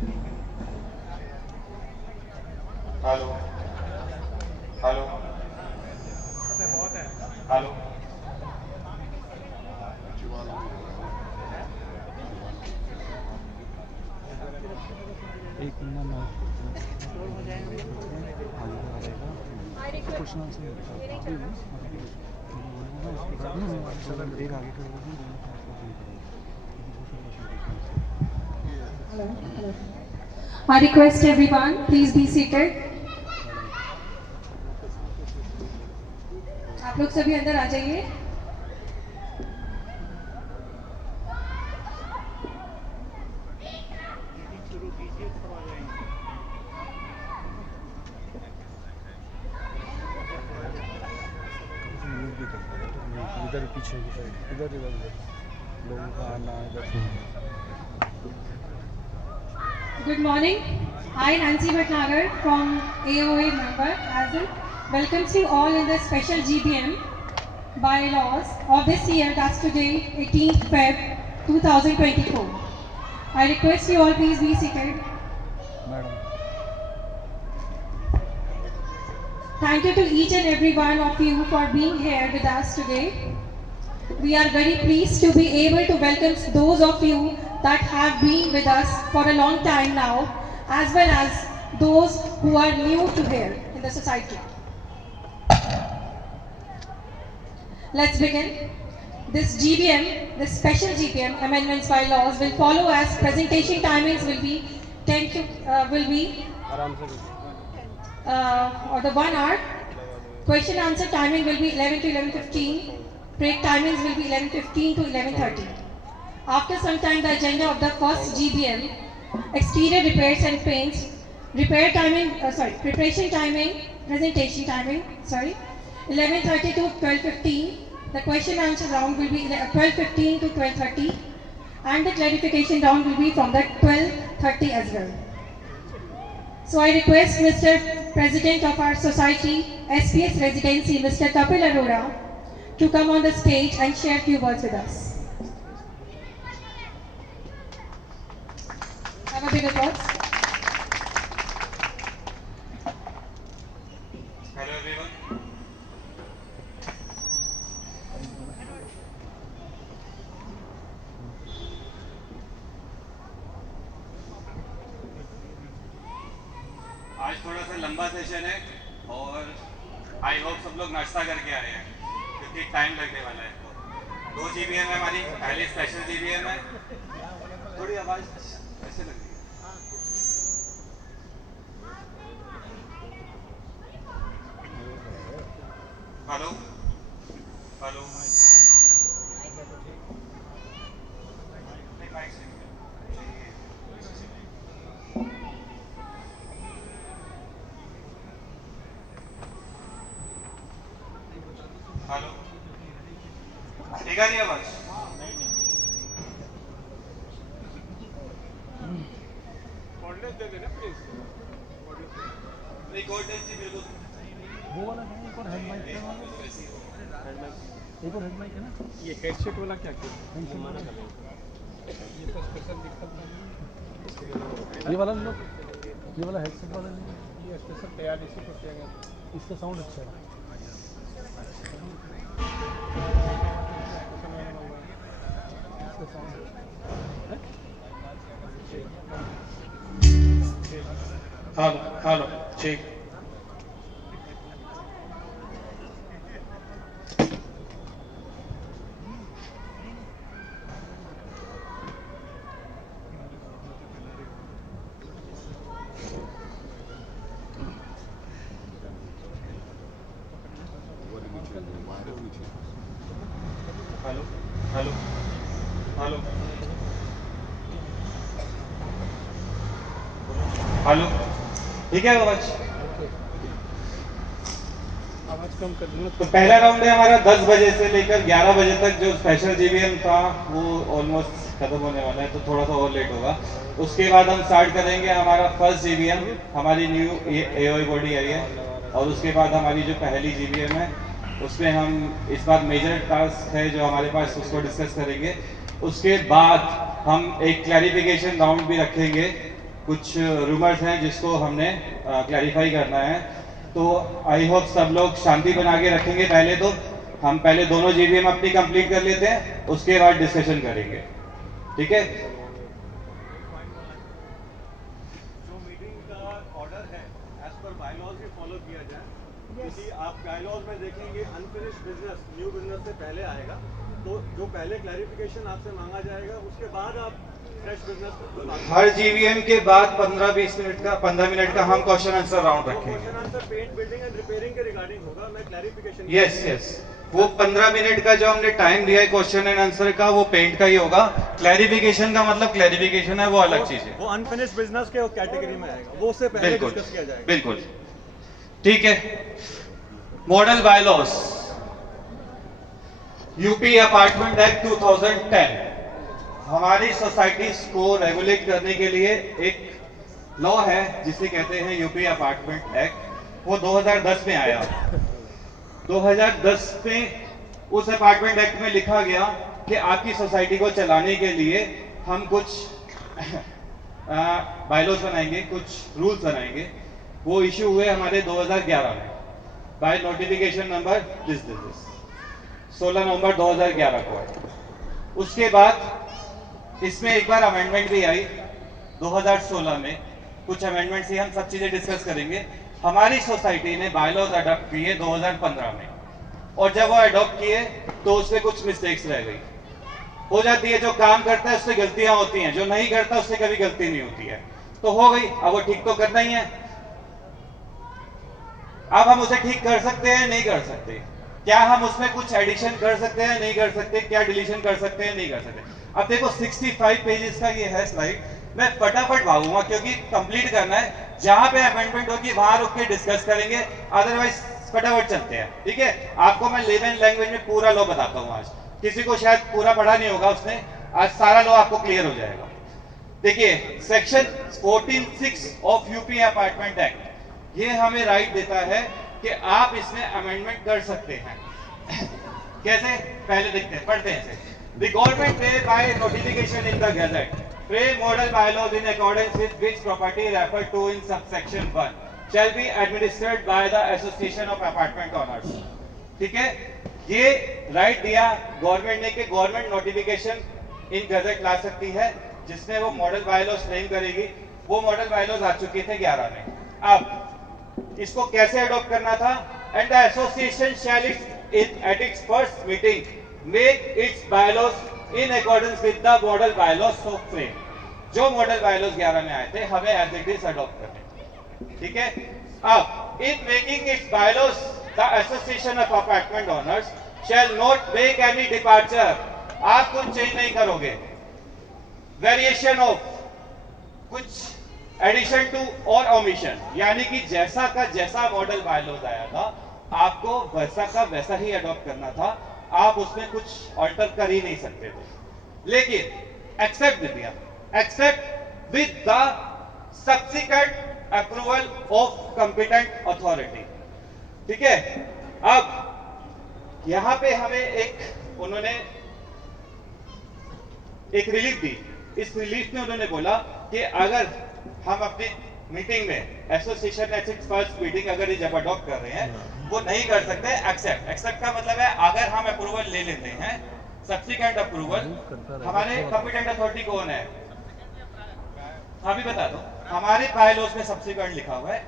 Hello hello hello. एक question answer एक आगे का I request everyone, please be seated. आप लोग सभी अंदर आ जाइए। इधर पीछे की साइड इधर इधर लोगों का आना इधर। Good morning. I, Nancy Bhatnagar from AOA member, Azil, welcomes you all in the special GBM bylaws of this year, that's today, 18th Feb 2024. I request you all please be seated. Madam Thank you to each and every one of you for being here with us today. We are very pleased to be able to welcome those of you that have been with us for a long time now, as well as those who are new to here in the society. Let's begin. This GBM, this special GBM amendments by laws will follow as presentation timings will be 10 to or the 1 hour. Question answer timing will be 11 to 11:15. Break timings will be 11:15 to 11:30. After some time, the agenda of the first GBM, exterior repairs and paints, preparation timing, presentation timing, 11:30 to 12:15. The question answer round will be 12:15 to 12:30, and the clarification round will be from the 12:30 as well. So I request Mr. President of our society, SPS Residency, Mr. Kapil Arora, to come on the stage and share a few words with us. Have a big applause. Hello everyone. आज थोड़ा सा लंबा session है और I hope सब लोग नाश्ता करके आए हैं क्योंकि टाइम लगने वाला है। 2 GBM है हमारी, पहली स्पेशल GBM है। थोड़ी आवाज़ ऐसे लग रही है। Hello hello. नहीं, माइक से नहीं है। हेलो, ठीक आ रही है आवाज़? नहीं, कोर्डेज जी बिल्कुल। वो वाला है एक और हेड माइक है एक और हेड माइक है ना ये हेडसेट वाला क्या किया? ये तो स्पेशल दिक्कत ये वाला लोग ये वाला हेडसेट वाला नहीं ये स्पेशल तैयार इसी को किया गया। इसका साउंड अच्छा है। इसका साउंड हेलो हेलो, ठीक। हेलो हेलो हेलो हेलो, ठीक है आवाज़? आवाज़ कम कर दूँगा तो पहला राउंड है हमारा 10 बजे से लेकर 11 बजे तक। जो स्पेशल GBM था वो ऑलमोस्ट खत्म होने वाला है, तो थोड़ा सा और लेट होगा। उसके बाद हम स्टार्ट करेंगे हमारा फर्स्ट GBM, हमारी न्यू AOA बॉडी आई है। और उसके बाद हमारी जो पहली GBM है उसमें हम इस बार मेजर टास्क है जो हमारे पास, उसको डिस्कस करेंगे। उसके बाद हम एक क्लैरिफिकेशन राउंड भी रखेंगे कुछ रूमर्स हैं जिसको हमने क्लैरिफाई करना है। तो आई होप सब लोग शांति बना के रखेंगे। पहले तो हम पहले दोनों जीवीएम अपनी कंप्लीट कर लेते हैं, उसके बाद डिस्कशन करेंगे, ठीक है। जो मीटिंग का ऑर्डर है एज पर बायलॉज ही फॉलो किया जाए, क्योंकि आप बायलॉज में देखेंगे अनफिनिश्ड बिजनेस न्यू बिजनेस से पहले आएगा, तो जो पहले क्लैरिफिकेशन आपसे मांगा जाएगा उसके बाद आप फ्रेश बिजनेस हर जीवीएम के बाद 15-20 मिनट का 15 मिनट का हम क्वेश्चन आंसर राउंड रखेंगे। Question answer paint building and repairing के रिगार्डिंग होगा। मैं क्लैरिफिकेशन यस वो 15 मिनट का जो हमने टाइम दिया है क्वेश्चन एंड आंसर का, वो पेंट का ही होगा। क्लैरिफिकेशन का मतलब क्लैरिफिकेशन है, वो अलग चीज है। वो अनफिनिश्ड बिजनेस के कैटेगरी में आएगा, वो उससे पहले बिल्कुल डिस्कस किया जाएगा। बिल्कुल ठीक है। Model bylaws UP apartment act 2010 हमारी सोसाइटीज को रेगुलेट करने के लिए एक लॉ है जिसे कहते हैं यूपी अपार्टमेंट एक्ट। वो 2010 में आया। 2010 में उस अपार्टमेंट एक्ट में लिखा गया कि आपकी सोसाइटी को चलाने के लिए हम कुछ बायलॉज बनाएंगे, कुछ रूल्स बनाएंगे। वो इश्यू हुए हमारे 2011 में बाय नोटिफिकेशन नंबर दिस 16 नवंबर 2011 को। उसके बाद इसमें एक बार अमेंडमेंट भी आई 2016 में। कुछ अमेंडमेंट से हम सब चीजें डिस्कस करेंगे। हमारी सोसाइटी ने बायलॉज अडॉप्ट किए 2015 में, और जब वो अडॉप्ट किए तो उसमें कुछ मिस्टेक्स रह गई। हो जाती है, जो काम करता है उससे गलतियां होती हैं, जो नहीं करता उससे कभी गलती नहीं होती है। तो हो गई, अब वो ठीक तो करना ही है। अब हम उसे ठीक कर सकते हैं, नहीं कर सकते। क्या हम उसमें कुछ एडिशन कर सकते हैं, नहीं कर सकते। क्या डिलीशन कर सकते हैं, नहीं कर सकते। अब देखो 65 पेजेस का ये है स्लाइड। मैं फटाफट भागूंगा क्योंकि कंप्लीट करना है। जहां पे अमेंडमेंट होगी वहां रुक के डिस्कस करेंगे, अदरवाइज फटाफट चलते हैं, ठीक है। आपको मैं लेमन लैंग्वेज में पूरा लॉ बताता हूं आज। किसी को शायद पूरा पढ़ा नहीं होगा उसने, आज सारा लॉ आपको क्लियर हो जाएगा। देखिए section 14(6) of UP apartment act, ये हमें राइट देता है कि आप इसमें अमेंडमेंट कर सकते हैं। कैसे, पहले देखते हैं, पढ़ते हैं इसे। The government may by notification in the Gazette frame model bylaws in accordance with which property referred to in subsection 1 shall be administered by the Association of Apartment Owners। ठीक है, ये राइट दिया गवर्नमेंट ने कि government notification इन gazette ला सकती है जिसमें वो मॉडल बायलॉज फ्रेम करेगी। वो मॉडल बायलॉज आ चुके थे 11 में। अब इसको कैसे अडॉप्ट करना था? And the association shall at its first meeting make its bylaws in accordance with the model bylaws so frame। जो मॉडल बायलॉज 11 में आए थे हमें एज इट इज अडॉप्ट करने, ठीक है। अब in making its bylaws the association of apartment owners shall not make any departure। आप कुछ चेंज नहीं करोगे, वेरिएशन ऑफ, कुछ एडिशन टू और ओमिशन, यानी कि जैसा का जैसा मॉडल बायलॉज आया था आपको वैसा का वैसा ही अडॉप्ट करना था। आप उसमें कुछ ऑल्टर कर ही नहीं सकते थे। लेकिन एक्सेप्ट दे दिया, accept with the subsequent approval of competent authority, ठीक है। अब यहां पे हमें उन्होंने एक रिलीफ दी। इस रिलीफ में उन्होंने बोला कि अगर हम अपनी मीटिंग में एसोसिएशन एथिक्स फर्स्ट मीटिंग अगर ये जब अडॉप्ट कर रहे हैं वो नहीं कर सकते एक्सेप्ट। एक्सेप्ट का मतलब है अगर हम अप्रूवल ले लेते हैं, सब्सिक्वेंट अप्रूवल, हमारे कॉम्पिटेंट अथॉरिटी कौन है? हाँ भी बता दो, हमारे बायलॉज में सब्सिक्वेंट लिखा हुआ है।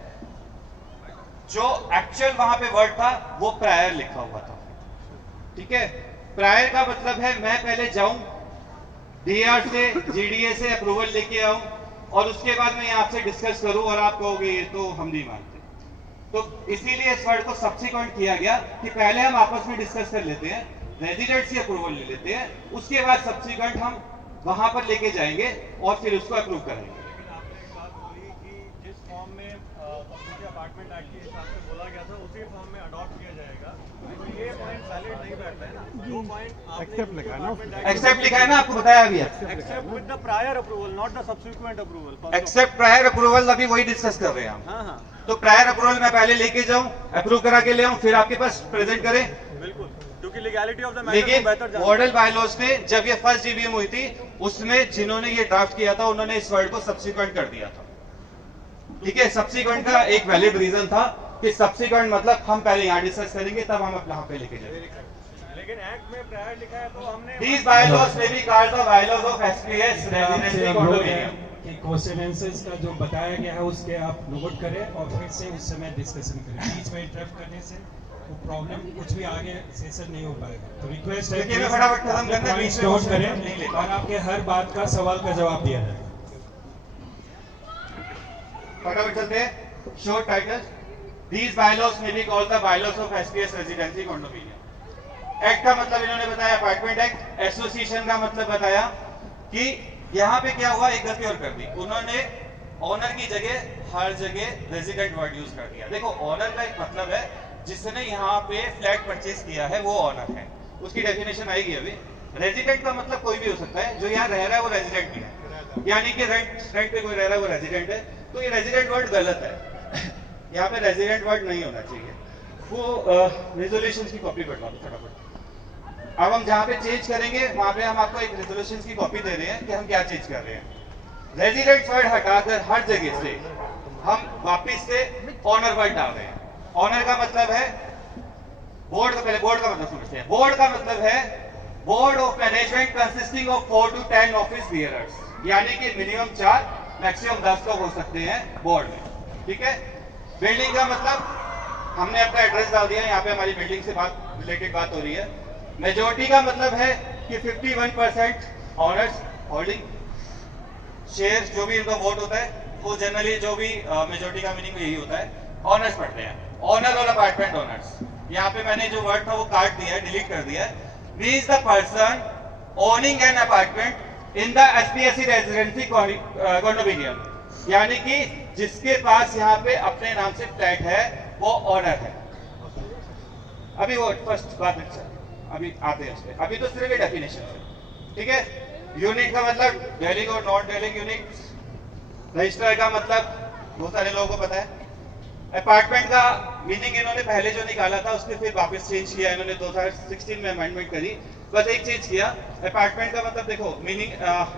जो एक्चुअल वहां पे वर्ड था वो प्रायर लिखा हुआ था, ठीक है। प्रायर का मतलब है मैं पहले जाऊं डीआर से जीडीए से अप्रूवल लेके आऊं और उसके बाद मैं आपसे डिस्कस करूं और आप कहोगे ये तो हम नहीं मानते। तो इसीलिए इस वर्ड को सब्सिक्वेंट किया गया कि पहले हम आपस में डिस्कस कर लेते हैं, रेजिडेंट से अप्रूवल ले लेते हैं, उसके बाद सब्सिक्वेंट हम वहां पर लेके जाएंगे और फिर उसको अप्रूव करेंगे। लेकिन आपने एक बात बोली कि जिस फॉर्म में अपार्टमेंट एक्ट के हिसाब से बोला गया था उसी फॉर्म में अडॉप्ट किया जाएगा, तो ये पॉइंट वैलिड नहीं बैठता है ना। जो पॉइंट एक्सेप्ट लिखा है ना, एक्सेप्ट लिखा है ना, आपको बताया अभी। Accept with the prior approval not the subsequent approval. Accept prior approval, अभी वही डिस्कस कर रहे हैं हम। हाँ हाँ तो प्रायर अप्रूवल मैं पहले लेके जाऊं, अप्रूव करा के ले आऊं, फिर आपके पास प्रेजेंट करें। बिल्कुल, क्योंकि लीगैलिटी ऑफ द मैटर लेकिन को बेहतर जानते हैं। मॉडल बायलॉज में जब ये फर्स्ट जीबीएम हुई थी उसमें जिन्होंने ये ड्राफ्ट किया था उन्होंने इस वर्ड को सब्सिक्वेंट कर दिया था। ठीक है, सब्सिक्वेंट का एक वैलिड रीजन था कि सब्सिक्वेंट मतलब हम पहले यहाँ डिस्कस करेंगे तब हम यहाँ पे लेके जाएंगे। लेकिन एक्ट में प्रायर लिखा है तो हमने These bylaws may be called the bylaws of SPS residency condominium। कि क्वेश्चन आंसर्स का जो बताया गया है उसके आप नोट करें और फिर से उस समय डिस्कशन करें। बीच में इंटरप्ट करने से वो प्रॉब्लम कुछ भी आगे सेशन नहीं हो पाएगा। तो रिक्वेस्ट है क्योंकि हमें फटाफट खत्म करना है, बीच में नोट क्वेश्चन नहीं करें लेता। और आपके हर बात का सवाल का जवाब दिया जाए। फटाफट चलते हैं। Short title, These bylaws may be called the bylaws of SPS residency condominium। Act का मतलब इन्होंने बताया अपार्टमेंट एक्ट, एसोसिएशन का मतलब बताया कि यहाँ पे क्या हुआ, एक गलती और कर दी उन्होंने, ओनर की जगह हर जगह रेजिडेंट वर्ड यूज कर दिया। देखो ओनर का एक मतलब है जिसने यहाँ पे फ्लैट परचेज किया है वो ओनर है, उसकी डेफिनेशन आएगी अभी। रेजिडेंट का मतलब कोई भी हो सकता है, जो यहाँ रह रहा है वो रेजिडेंट भी है, यानी कि रेंट पे कोई रह रहा है वो रेजिडेंट है। तो ये रेजिडेंट वर्ड गलत है, यहाँ पे रेजिडेंट वर्ड नहीं होना चाहिए। वो रेजोल्यूशन की कॉपी बढ़वा दो फटाफट। अब हम जहाँ पे चेंज करेंगे वहां पे हम आपको एक रेजोल्यूशन की कॉपी दे रहे हैं कि हम क्या चेंज कर रहे हैं। रेजिडेंट वर्ड हटाकर हर जगह से हम वापिस से ओनर वर्ड डाल रहे हैं। ओनर का मतलब है बोर्ड का, पहले बोर्ड का मतलब समझते हैं। बोर्ड का मतलब है board of management consisting of 4 to 10 office bearers, यानी कि मिनिमम 4 मैक्सिमम 10 लोग हो सकते हैं बोर्ड में। ठीक है। बिल्डिंग का मतलब हमने अपना एड्रेस डाल दिया, यहाँ पे हमारी बिल्डिंग से रिलेटेड बात हो रही है। मेजोरिटी का मतलब है कि 51% ऑनर्स होल्डिंग शेयर, जो भी इनका वोट होता है वो जनरली जो भी मेजोरिटी का मीनिंग यही होता है, ऑनर्स पढ़ते हैं। ऑनर और अपार्टमेंट ओनर्स, यहाँ पे मैंने जो वर्ड था वो काट दिया है, डिलीट कर दिया है। We is the person owning an apartment in the SPSC residency condominium, यानी कि जिसके पास यहाँ पे अपने नाम से फ्लैट है वो ऑनर है। अभी वो फर्स्ट बात अच्छा, अभी आते हैं उसपे, अभी तो सिर्फ डेफिनेशन है। ठीक है। यूनिट का मतलब डेलिंग और नॉन डेलिंग यूनिट। रजिस्टर का मतलब बहुत सारे लोगों को पता है। अपार्टमेंट का मीनिंग इन्होंने पहले जो निकाला था उसने फिर वापस चेंज किया, इन्होंने 2016 में अमेंडमेंट करी, बस एक चेंज किया। अपार्टमेंट का मतलब देखो मीनिंग,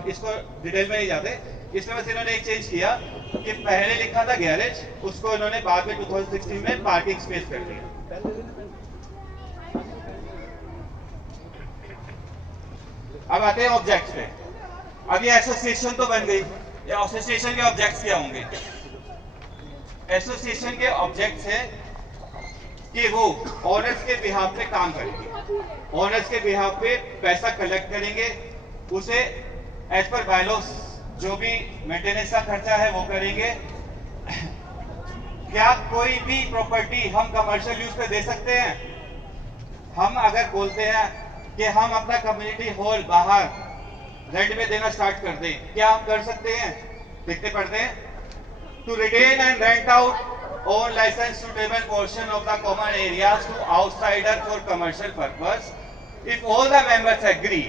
इसको डिटेल में नहीं जाते, इसमें बस इन्होंने एक चेंज किया कि पहले लिखा था गैरेज, उसको इन्होंने बाद में 2016 में पार्किंग स्पेस कर दिया। अब आते हैं ऑब्जेक्ट्स पे। अब ये एसोसिएशन तो बन गई, ये एसोसिएशन के ऑब्जेक्ट्स क्या होंगे? एसोसिएशन के ऑब्जेक्ट्स है कि वो ओनर्स के बिहाफ पे काम करेंगे, ओनर्स के बिहाफ पे पैसा कलेक्ट करेंगे, उसे एज पर बायलॉस जो भी मेंटेनेंस का खर्चा है वो करेंगे। क्या कोई भी प्रॉपर्टी हम कमर्शियल यूज पे दे सकते हैं? हम अगर बोलते हैं कि हम अपना कम्युनिटी हॉल बाहर रेंट में देना स्टार्ट कर दें, क्या हम कर सकते हैं? देखते पढ़ते हैं। To retain and rent out on license suitable portion of the common areas to outsider for commercial purpose if all the members agree,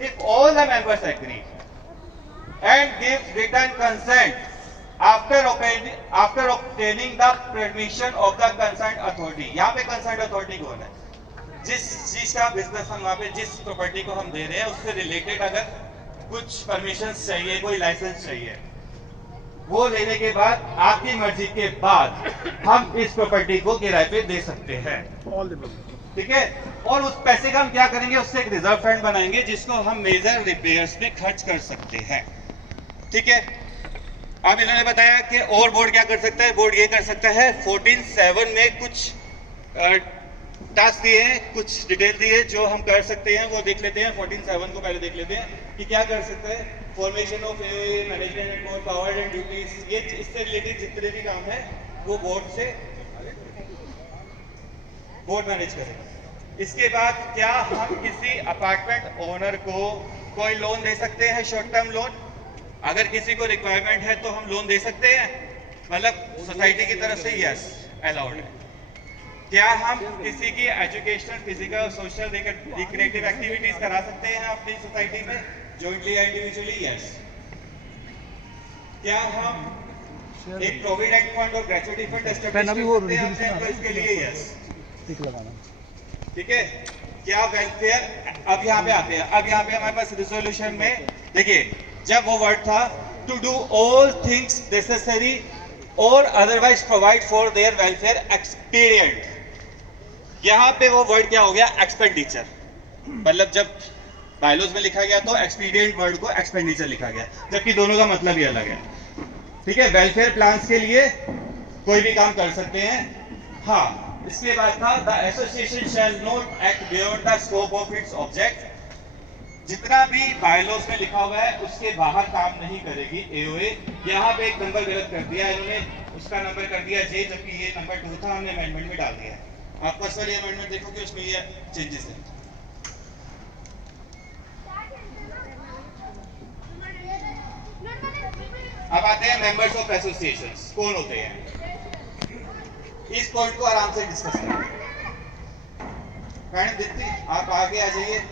if all the members agree and give written consent after obtaining the permission of the concerned authority। यहाँ पे concerned authority कौन है? जिस चीज का business हम वहाँ पे जिस प्रॉपर्टी को हम दे रहे हैं उससे रिलेटेड अगर कुछ परमिशन चाहिए, कोई लाइसेंस चाहिए, वो लेने के बाद आपकी मर्जी के बाद हम इस प्रॉपर्टी को किराए पे दे सकते हैं। ठीक है। और उस पैसे का हम क्या करेंगे, उससे एक रिजर्व फंड बनाएंगे जिसको हम मेजर रिपेयर्स पे खर्च कर सकते हैं। ठीक है। अब इन्होंने बताया कि और बोर्ड क्या कर सकता है। बोर्ड ये कर सकता है 14(7) में कुछ टास्क दिए हैं, कुछ डिटेल दिए जो हम कर सकते हैं, वो देख लेते हैं। 14(7) को पहले देख लेते हैं कि क्या कर सकते हैं। Formation of management and board power and duties, ये इससे रिलेटेड जितने भी काम है वो बोर्ड से बोर्ड मैनेज करेगा। इसके बाद क्या हम किसी अपार्टमेंट ओनर को कोई लोन दे सकते हैं, शॉर्ट टर्म लोन? अगर किसी को रिक्वायरमेंट है तो हम लोन दे सकते हैं, मतलब सोसाइटी की तरफ से यस अलाउड है। क्या हम किसी की एजुकेशनल, फिजिकल, सोशल, रिक्रिएटिव एक्टिविटीज करा सकते हैं अपनी सोसाइटी में जॉइंटली या इंडिविजुअली? यस। क्या हम एक प्रोविडेंट फंड और ग्रेचुइटी फंड एस्टैब्लिश कर सकते हैं अपने एम्प्लॉइज के लिए? यस। ठीक है। क्या वेलफेयर, अब यहाँ पे आते हैं। अब यहाँ पे हमारे पास रिजोल्यूशन में देखिए, जब वो वर्ड था to do all things necessary और otherwise provide for their welfare expedient. यहाँ पे वो वर्ड क्या हो गया, एक्सपेंडिचर। मतलब जब बायलॉज में लिखा गया तो एक्सपीडिएंट वर्ड को एक्सपेंडिचर लिखा गया, जबकि दोनों का मतलब ही अलग है। ठीक है, वेलफेयर प्लान्स के लिए कोई भी काम कर सकते हैं। हाँ, इसके बाद था the association shall not act beyond the scope of its object. जितना भी बायलॉज में लिखा हुआ है उसके बाहर काम नहीं करेगी एओए। यहाँ पे एक नंबर गलत कर दिया इन्होंने, उसका नंबर कर दिया जे, जबकि ये नंबर 2 था, हमने अमेंडमेंट में डाल दिया है। आप फर्स्ट वाली अमेंडमेंट देखोगे उसमें ये चेंजेस है। अब आते हैं मेंबर्स ऑफ एसोसिएशंस, कौन होते हैं। इस पॉइंट को आराम से डिस्कस करें। मैडम दीप्ति आप आगे आ जाइए।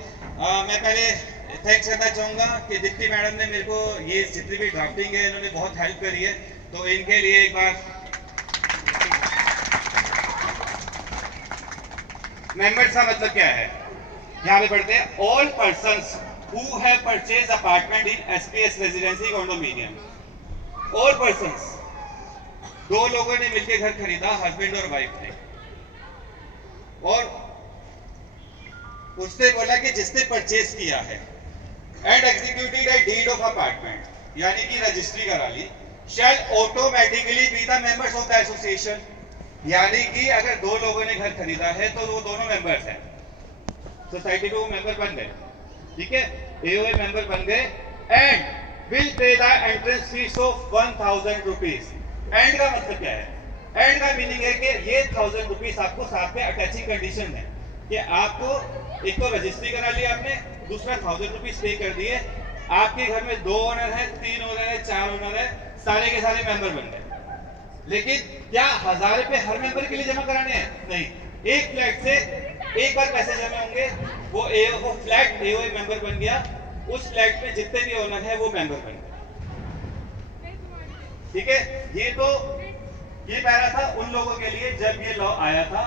मैं पहले थैंक्स करना चाहूंगा कि दीप्ति मैडम ने मेरे को ये जितनी भी ड्राफ्टिंग है इन्होंने बहुत हेल्प करी है, तो इनके लिए एक बार। मेंबर्स का मतलब क्या है, यहाँ पे पढ़ते हैं all persons who have purchase apartment in SPS residency condominium. All persons, दो लोगों ने मिलकर घर खरीदा, हस्बैंड और वाइफ ने, और उसने बोला कि जिसने परचेज किया है and executed a deed of apartment, यानी कि रजिस्ट्री करा ली, shall automatically be the members of the association. यानी कि अगर दो लोगों ने घर खरीदा है तो वो दोनों मेंबर्स हैं, सोसाइटी के वो मेंबर बन गए। ठीक है, एओए मेंबर बन गए and will pay the entrance fees of 1000 rupees. And का मतलब क्या है, एंड का मीनिंग है कि ये 1000 रुपीज आपको साथ में अटैचिंग कंडीशन है कि आपको एक तो रजिस्ट्री करा लिया आपने, दूसरा 1000 रुपीज पे कर दिए। आपके घर में 2 ओनर है, 3 ओनर है, 4 ओनर है, सारे के सारे मेंबर बन गए। लेकिन क्या 1000 रुपए हर मेंबर के लिए जमा कराने हैं? नहीं, एक फ्लैट से एक बार पैसे जमा होंगे, वो फ्लैट एओए मेंबर बन गया, उस फ्लैट में जितने भी ओनर है वो मेंबर बन गए। ठीक है, ये पैरा था उन लोगों के लिए जब ये लॉ आया था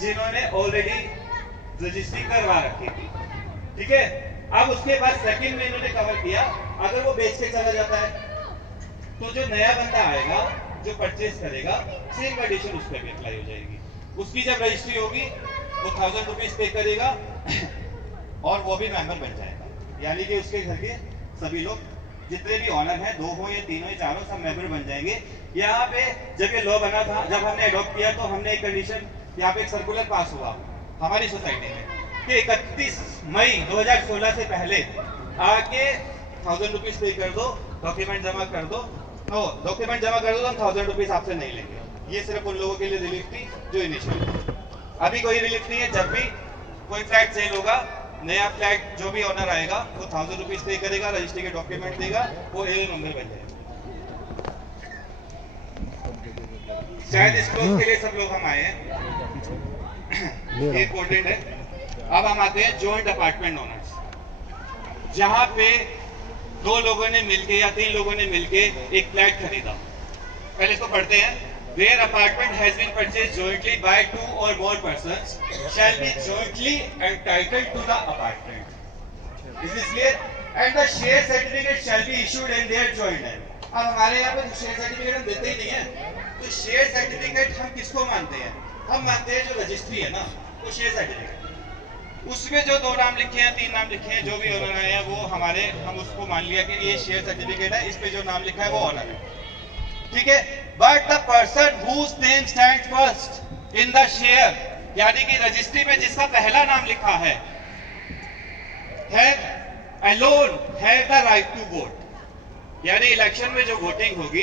जिन्होंने ऑलरेडी रजिस्ट्री करवा रखी थी। ठीक है, अब उसके बाद सेकंड में इन्होंने कवर किया, अगर वो बेच के चला जाता है तो जो नया बंदा आएगा जो परचेज करेगा सेम कंडीशन उस पर भी अप्लाई हो जाएगी। उसकी जब रजिस्ट्री होगी वो 1000 रुपीज पे करेगा और वो भी मेंबर बन जाएगा। यानी कि उसके घर के सभी लोग जितने भी ऑनर हैं, 2 हो या 3 हो या 4 हो, सब मेंबर बन जाएंगे। यहाँ पे जब ये लॉ बना था, जब हमने अडॉप्ट किया तो हमने एक कंडीशन, यहाँ पे एक सर्कुलर पास हुआ हमारी सोसाइटी में कि 31 मई 2016 से पहले आके 1000 रुपीज पे कर दो, डॉक्यूमेंट जमा कर दो, डॉक्यूमेंट जमा कर दो तो हम 1000 रुपीज आपसे नहीं लेंगे। ये सिर्फ उन लोगों के लिए रिलीफ थी जो इनिशियल। अभी कोई रिलीफ नहीं है, जब भी कोई फ्लैट सेल होगा, नया फ्लैट जो भी ओनर आएगा वो 1000 रुपीज पे करेगा, रजिस्ट्री के डॉक्यूमेंट देगा, वो एओए मेंबर बन जाएगा। शायद इस क्लोज के लिए सब लोग हम आए हैं, ये इम्पोर्टेंट है। अब हम आते हैं जॉइंट अपार्टमेंट ओनर्स, जहां पे 2 लोगों ने मिलके या 3 लोगों ने मिलके एक फ्लैट खरीदा। पहले इसको पढ़ते हैं। Where apartment has been purchased jointly by 2 or more persons shall be jointly entitled to the apartment. Is this clear? And the share certificate shall be issued in their joint name. अब हमारे यहाँ पे share certificate हम देते ही नहीं है, तो share certificate हम किसको मानते हैं? हम मानते हैं जो रजिस्ट्री है ना, वो शेयर सर्टिफिकेट। उसमें जो 2 नाम लिखे हैं, 3 नाम लिखे हैं, जो भी ओनर आए हैं वो हमारे, हम उसको मान लिया कि ये शेयर सर्टिफिकेट है, इस पे जो नाम लिखा है वो ओनर है। ठीक है, but the person whose name stand first in the share, यानी कि रजिस्ट्री में जिसका पहला नाम लिखा है, have alone have the right to vote. यानी इलेक्शन में जो वोटिंग होगी,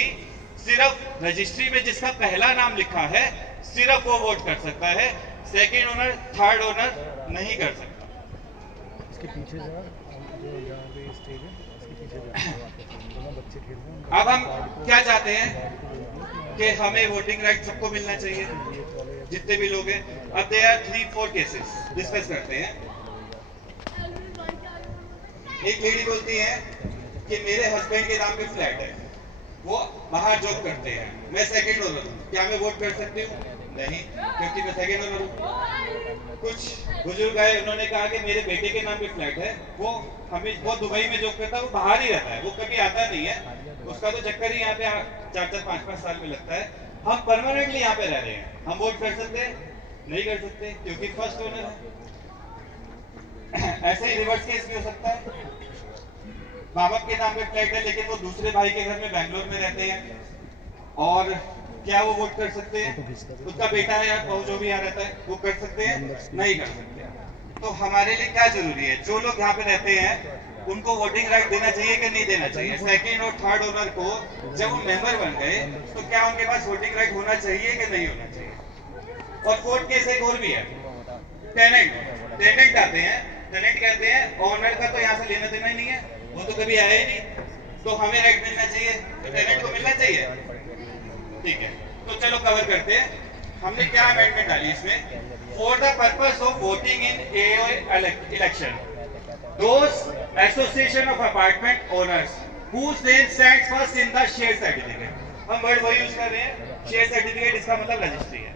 सिर्फ रजिस्ट्री में जिसका पहला नाम लिखा है सिर्फ वो वोट कर सकता है, सेकंड ओनर, थर्ड ओनर नहीं कर सकता। इसके पीछे जा, जो जहाँ पे स्टेज है इसके पीछे जा, बच्चे खेल रहे हैं। अब हम क्या चाहते हैं कि हमें वोटिंग राइट सबको मिलना चाहिए, जितने भी लोग हैं। अब दे आर 3-4 केसेस डिस्कस करते हैं। एक लेडी बोलती है कि मेरे हस्बैंड के नाम पे फ्लैट है, वो बाहर जॉब करते हैं, मैं सेकंड ओनर हूँ, क्या मैं वोट कर सकती हूँ? नहीं, क्योंकि मैं सेकंड ओनर हूँ। कुछ बुजुर्ग आए, उन्होंने कहा कि मेरे बेटे के नाम पे फ्लैट है, वो दुबई में जॉब करता है, वो बाहर ही रहता है, वो कभी आता नहीं है, उसका तो चक्कर ही यहाँ पे 4-4, 5-5 साल में लगता है। हम परमानेंटली यहाँ पे रह रहे हैं, हम वोट कर सकते हैं? नहीं कर सकते, क्योंकि फर्स्ट ओनर है। ऐसे ही रिवर्स केस भी हो सकता है, माँ बाप के नाम पे फ्लैट है लेकिन वो दूसरे भाई के घर में बैंगलोर में रहते हैं, और क्या वो वोट कर सकते हैं? उसका बेटा है या बहू जो भी यहाँ रहता है वो कर सकते हैं? नहीं कर सकते। तो हमारे लिए क्या जरूरी है? जो लोग यहाँ पे रहते हैं उनको वोटिंग राइट देना चाहिए कि नहीं देना चाहिए? सेकंड और थर्ड ओनर को जब वो मेंबर बन गए तो क्या उनके पास वोटिंग राइट होना चाहिए कि नहीं होना चाहिए? और कोर्ट केस एक और भी है, टेनेंट आते हैं, टेनेंट कहते हैं ओनर का तो यहाँ से लेना देना ही नहीं है, वो तो कभी आया ही नहीं, तो हमें राइट मिलना चाहिए, तो टेनेंट को मिलना चाहिए। ठीक है, तो चलो कवर करते हैं। हमने क्या अमेंडमेंट डाली इसमें? For the purpose of voting in AOI election, those association of apartment owners whose name stands first in the share certificate, हम वर्ड वही यूज कर रहे हैं, शेयर सर्टिफिकेट, इसका मतलब रजिस्ट्री है,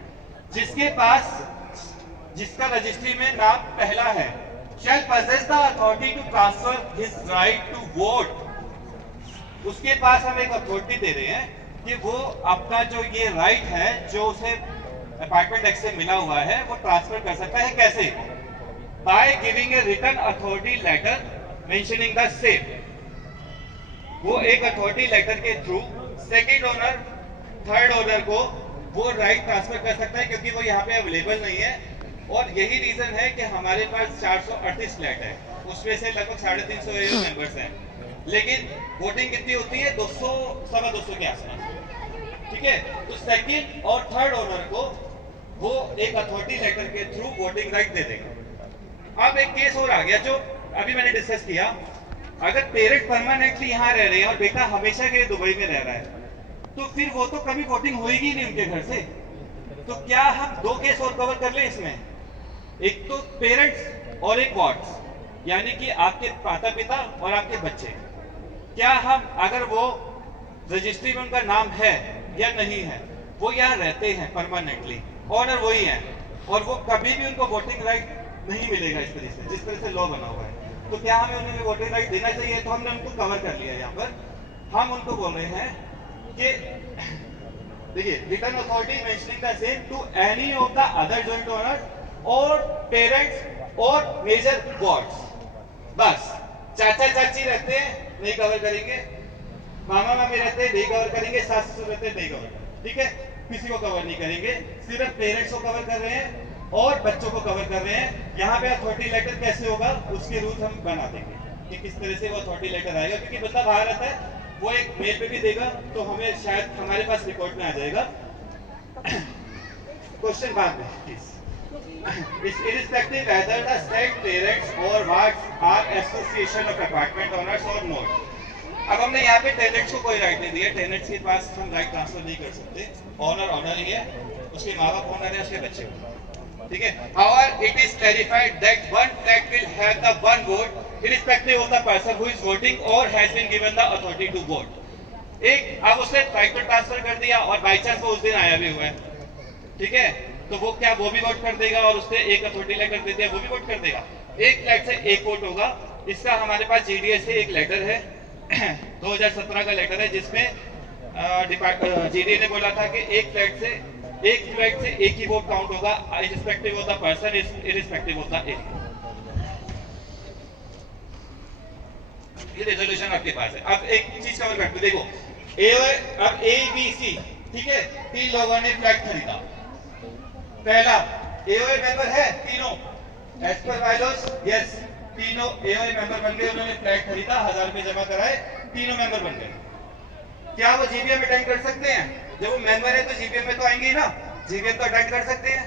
जिसका रजिस्ट्री में नाम पहला है, shall possess the authority to transfer his right to vote। उसके पास हम एक अथॉरिटी दे रहे हैं कि वो अपना जो ये राइट है जो उसे अपार्टमेंट एक्ट से मिला हुआ है वो ट्रांसफर कर सकता है। कैसे? By giving a written authority letter mentioning the same. वो एक अथॉरिटी लेटर के through second owner, third owner को वो राइट ट्रांसफर कर सकता है, क्योंकि वो यहाँ पे अवेलेबल नहीं है। और यही रीजन है कि हमारे पास 438 फ्लैट है, उसमें से लगभग 350 AO मेंबर्स हैं, लेकिन वोटिंग कितनी होती है? 200, 250 के आसपास। ठीक है, तो सेकंड और थर्ड ओनर को वो एक अथॉरिटी लेटर के थ्रू वोटिंग राइट दे देगा। अब एक केस और आ गया जो अभी मैंने डिस्कस किया, अगर पेरेंट परमानेंटली यहाँ रह रहे हैं और बेटा हमेशा के लिए दुबई में रह रहा है, तो फिर वो तो कभी वोटिंग होगी नहीं उनके घर से। तो क्या हम दो केस और कवर कर ले इसमें? एक तो पेरेंट्स और एक वार्ड्स, यानी कि आपके माता पिता और आपके बच्चे। क्या हम, अगर वो रजिस्ट्री में उनका नाम है या नहीं है, वो यहाँ रहते हैं परमानेंटली, ऑनर वही है, और वो कभी भी उनको वोटिंग राइट नहीं मिलेगा इस तरह से, जिस तरह से लॉ बना हुआ है, तो क्या हमें उन्हें वोटिंग राइट देना चाहिए? तो हमने उनको कवर कर लिया यहाँ पर। हम उनको बोल रहे हैं कि देखिए, written authority mentioning the same to any of the other joint owners और पेरेंट्स और मेजर वार्ड्स। बस चाचा चाची रहते हैं नहीं कवर करेंगे, मामा मामी रहते हैं नहीं कवर करेंगे, सास ससुर रहते हैं नहीं कवर करेंगे। ठीक है, किसी को कवर नहीं करेंगे, सिर्फ पेरेंट्स को कवर कर रहे हैं और बच्चों को कवर कर रहे हैं। यहाँ पे अथॉरिटी लेटर कैसे होगा उसके रूल्स हम बना देंगे कि किस तरह से वो अथॉरिटी लेटर आएगा, क्योंकि बंदा बाहर रहता है, वो एक मेल पे भी देगा तो हमें शायद हमारे पास रिकॉर्ड में आ जाएगा। क्वेश्चन बाद में please. Irrespective whether the said parents or wards are association of apartment owners or not। अब हमने यहाँ पे टेनेंट्स को कोई राइट नहीं दिया, टेनेंट्स के पास हम राइट ट्रांसफर नहीं कर सकते, ऑनर ऑनर ही है, उसके माँ बाप ऑनर है, उसके बच्चे। ठीक है, however it is clarified that one flat will have the one vote irrespective of the person who is voting or has been given the authority to vote। एक अब उसने राइट तो ट्रांसफर कर दिया और बाई चांस वो उस दिन आया भी हुआ है, ठीक है, तो वो क्या वो भी वोट कर देगा, और उसने एक अथॉरिटी लेटर दे दिया वो भी वोट कर देगा। एक फ्लैट से एक वोट होगा। इसका हमारे पास GDA से एक लेटर है 2017 का लेटर है, जिसमें GDA ने बोला था कि एक फ्लैट से एक ही वोट काउंट होगा irrespective of the person, irrespective of the age। ये रेजोल्यूशन आपके पास है। अब एक चीज कवर करते देखो, अब ABC, ठीक है, 3 लोगों ने फ्लैट खरीदा। पहला AOI मेंबर है तीनों, एज पर बायलॉज, यस, तीनों AOI मेंबर बन गए, उन्होंने फ्लैट खरीदा, 1000 रुपए जमा कराए, तीनों मेंबर बन गए। क्या वो GBM अटेंड कर सकते हैं? जब वो मेंबर है तो GBM में तो आएंगे ही ना, GBM तो अटेंड कर सकते हैं।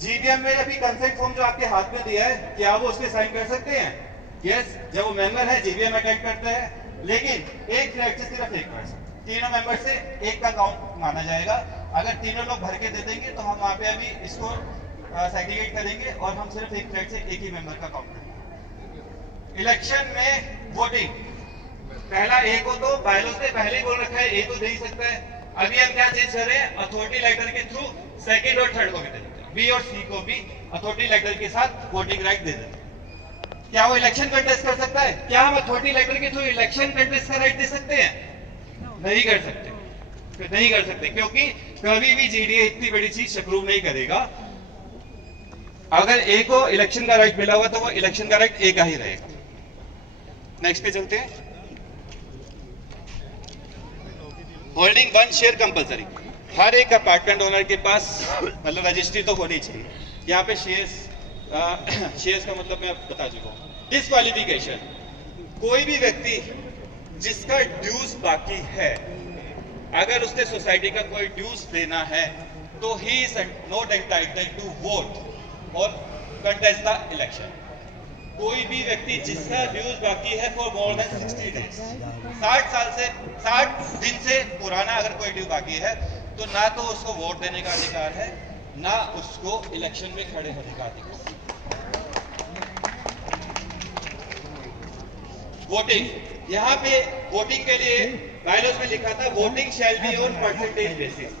GBM में अभी कंसेंट फॉर्म जो आपके हाथ में दिया है, क्या वो उसके साइन कर सकते हैं? यस, जब वो मेंबर है GBM अटेंड करते हैं, लेकिन एक फ्लैट से सिर्फ एक पर्सन, तीनों मेंबर से एक का काउंट माना जाएगा। अगर तीनों लोग भर के दे देंगे तो हम वहाँ पे अभी इसको सेग्रीगेट करेंगे और हम सिर्फ एक फ्लैट से एक ही मेंबर का काउंट करेंगे। इलेक्शन में वोटिंग, पहला ए को तो बायलॉज ने पहले ही बोल रखा है, ए तो दे ही सकता है। अभी हम क्या चेंज कर रहे हैं, अथॉरिटी लेटर के थ्रू सेकंड और थर्ड को भी दे देते हैं, बी और सी को भी अथॉरिटी लेटर के साथ वोटिंग राइट दे देते हैं। क्या वो इलेक्शन कंटेस्ट कर सकता है? क्या हम अथॉरिटी लेटर के थ्रू इलेक्शन कंटेस्ट का राइट दे सकते हैं? नहीं कर सकते, नहीं कर सकते, क्योंकि कभी भी जीडीए इतनी बड़ी चीज अप्रूव नहीं करेगा। अगर ए को इलेक्शन का राइट मिला हुआ तो वो इलेक्शन का राइट ए का ही रहेगा। नेक्स्ट पे चलते हैं। होल्डिंग वन शेयर कंपलसरी, हर एक अपार्टमेंट ओनर के पास मतलब रजिस्ट्री तो होनी चाहिए। यहाँ पे शेयर्स का मतलब मैं बता चुका हूँ। डिस्क्वालिफिकेशन, कोई भी व्यक्ति जिसका ड्यूज बाकी है, अगर उसने सोसाइटी का कोई ड्यूज देना है तो he is not entitled to vote और कंटेस्ट द इलेक्शन। कोई भी व्यक्ति जिसका ड्यूज बाकी है फॉर मोर देन 60 डेज, 60 दिन से पुराना अगर कोई ड्यू बाकी है तो ना तो उसको वोट देने का अधिकार है, ना उसको इलेक्शन में खड़े होने का अधिकार। वोटिंग, यहाँ पे वोटिंग के लिए बायलॉज में लिखा था voting shall be on percentage basis.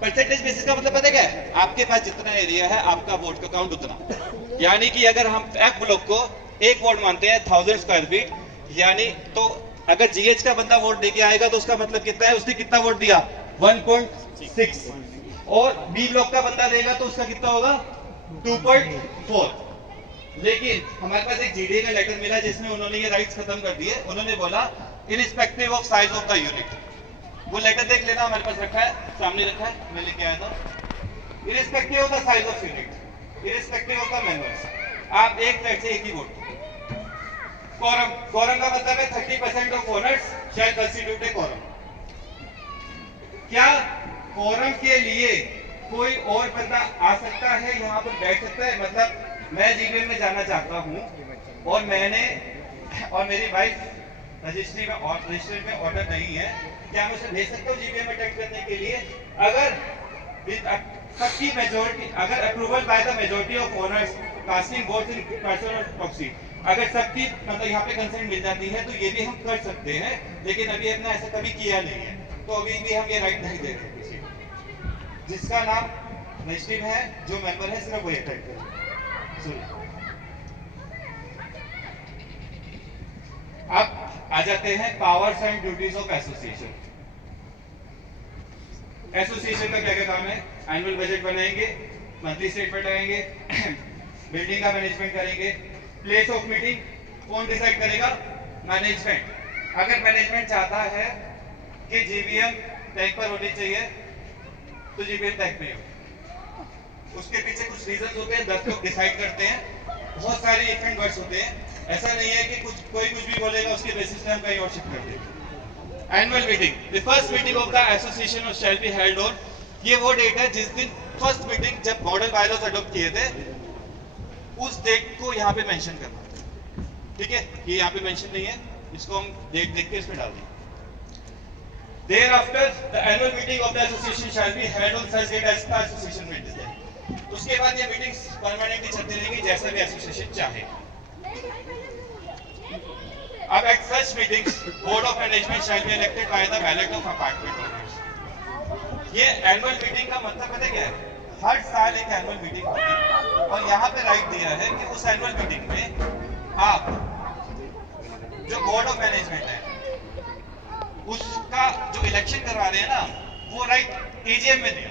Percentage basis का मतलब पता क्या है? आपके पास जितना एरिया है आपका वोट का काउंट उतना। यानी कि अगर हम एक ब्लॉक को एक वोट मानते हैं 1000 स्क्वायर फीट, यानी तो अगर जीएच का बंदा वोट देके आएगा तो उसका मतलब कितना है? उसने कितना वोट दिया? 1.6। और बी ब्लॉक का बंदा देगा तो उसका कितना होगा? 2.4। लेकिन हमारे पास एक जीडीए का लेटर मिला जिसमें उन्होंने ये राइट्स खत्म कर दिए। उन्होंने बोला irrespective of size of the unit. वो लेटर देख लेना, हमारे पास रखा है, सामने रखा है, मैं लेके आया था। Irrespective of the size of unit, irrespective of the members, आप एक फ्लैट से एक ही वोट। कोरम, कोरम का मतलब है 30% of owners shall constitute a quorum. क्या कोरम के लिए कोई और बंदा आ सकता है, यहाँ पर बैठ सकता है? मतलब मैं जीबीएम में जाना चाहता हूँ और मैंने और मेरी वाइफ रजिस्ट्री में और रजिस्ट्रेशन में ऑर्डर नहीं है, क्या मैं उसे भेज सकता हूँ जीबीएम अटेंड करने के लिए? अगर सबकी मेजॉरिटी, अगर approval by the majority of owners casting votes in person और प्रॉक्सी, अगर सबकी मतलब यहाँ पे कंसेंट मिल जाती है तो ये भी हम कर सकते हैं। लेकिन अभी हमने ऐसा कभी किया नहीं है, तो अभी भी हम ये राइट नहीं दे रहे किसी को। जिसका नाम रजिस्ट्री में है, जो मेंबर है, सिर्फ वही अटेंड करें। अब आ जाते हैं powers and duties of association. Association का क्या क्या काम है? एनुअल बजट बनाएंगे, मंथली स्टेटमेंट लगाएंगे, बिल्डिंग का मैनेजमेंट करेंगे। प्लेस ऑफ मीटिंग कौन डिसाइड करेगा? मैनेजमेंट। अगर मैनेजमेंट चाहता है कि जीबीएम टैग पर होनी चाहिए तो जीबीएम टैग पे हो। उसके पीछे कुछ रीजंस होते हैं, 10 लोग डिसाइड करते हैं, बहुत सारे डिफरेंट वर्ड्स होते हैं। ऐसा नहीं है कि कोई कुछ भी बोलेगा उसके बेसिस पे हम कहीं और शिफ्ट कर देंगे। Annual meeting, the first meeting of the association shall be held on, ये वो डेट है जिस दिन फर्स्ट मीटिंग जब मॉडल बायलॉज अडॉप्ट किए थे, उस डेट को यहाँ पे मेंशन करना। ठीक है, ये यहाँ पे मेंशन नहीं है, इसको हम डेट देख के इसमें डाल देंगे। Thereafter, the annual meeting of the association shall be held on such date as the association meets there. उसके बाद ये मीटिंग्स परमानेंटली चलती रहेंगी जैसा भी एसोसिएशन चाहे। अब at such meetings, board of management shall be elected by the ballot of apartment owners. ये एनुअल मीटिंग का मतलब पता क्या है? हर साल एक एनुअल मीटिंग होती है और यहाँ पे राइट दिया है कि उस एनुअल मीटिंग में आप जो बोर्ड ऑफ मैनेजमेंट है उसका जो इलेक्शन करवा रहे हैं ना, वो राइट एजीएम में दिया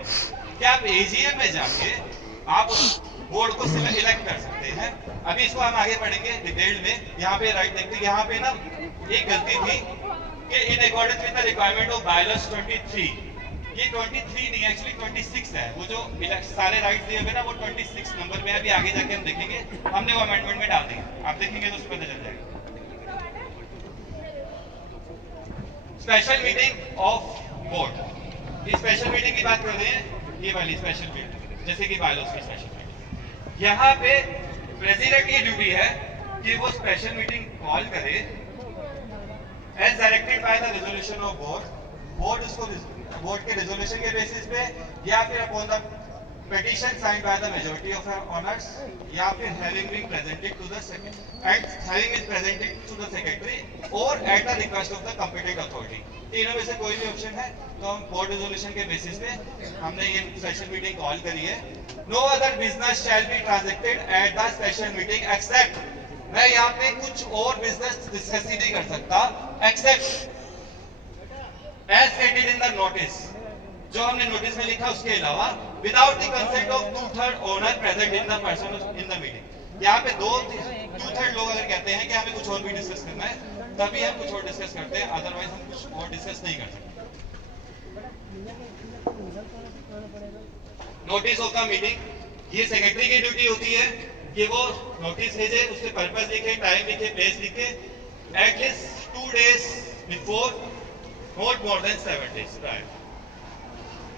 कि आप एजीएम में जाके आप उस बोर्ड को इलेक्ट कर सकते हैं। अभी इसको हम आगे पढ़ेंगे डिटेल में। यहाँ पे राइट देखते हैं, यहाँ पे ना एक गलती थी कि in according with the requirement of bylaws 23, ये 23 नहीं एक्चुअली 26 है। वो जो सारे राइट्स दिए हुए ना वो 26 नंबर में है। अभी आगे जाके हम देखेंगे, हमने वो अमेंडमेंट में डाल देंगे, आप देखेंगे तो उसको पता चल जाएगा। स्पेशल मीटिंग ऑफ बोर्ड, इस स्पेशल मीटिंग की बात कर रहे हैं, ये वाली स्पेशल मीटिंग जैसे कि बायलॉज की स्पेशल मीटिंग। यहाँ पे प्रेसिडेंट की ड्यूटी है कि वो स्पेशल मीटिंग कॉल करे as directed by the resolution of board. Board उसको बोर्ड के रेजोल्यूशन के बेसिस पे या फिर upon the petition signed by the majority of owners या फिर having been presented to the secretary or at the request of the competent authority। तीनों में से कोई भी ऑप्शन है तो हम बोर्ड रेजोल्यूशन के बेसिस पे हमने ये स्पेशल मीटिंग कॉल करी है। No other business shall be transacted at the special meeting except, मैं यहाँ पे कुछ और बिजनेस डिस्कस ही नहीं कर सकता as stated in the notice, जो हमने नोटिस में लिखा उसके अलावा without the consent of 2/3 owner present in the person in the meeting. यहाँ पे 2/3 लोग अगर कहते हैं कि हमें कुछ और भी डिस्कस करना है, तभी हम कुछ और डिस्कस करते हैं, अदरवाइज हम कुछ और डिस्कस नहीं कर सकते। नोटिस ऑफ द मीटिंग, ये सेक्रेटरी की ड्यूटी होती है कि वो नोटिस भेजे, उसके पर्पस लिखे, टाइम लिखे, प्लेस लिखे, at least 2 days before, not more than 7 days prior.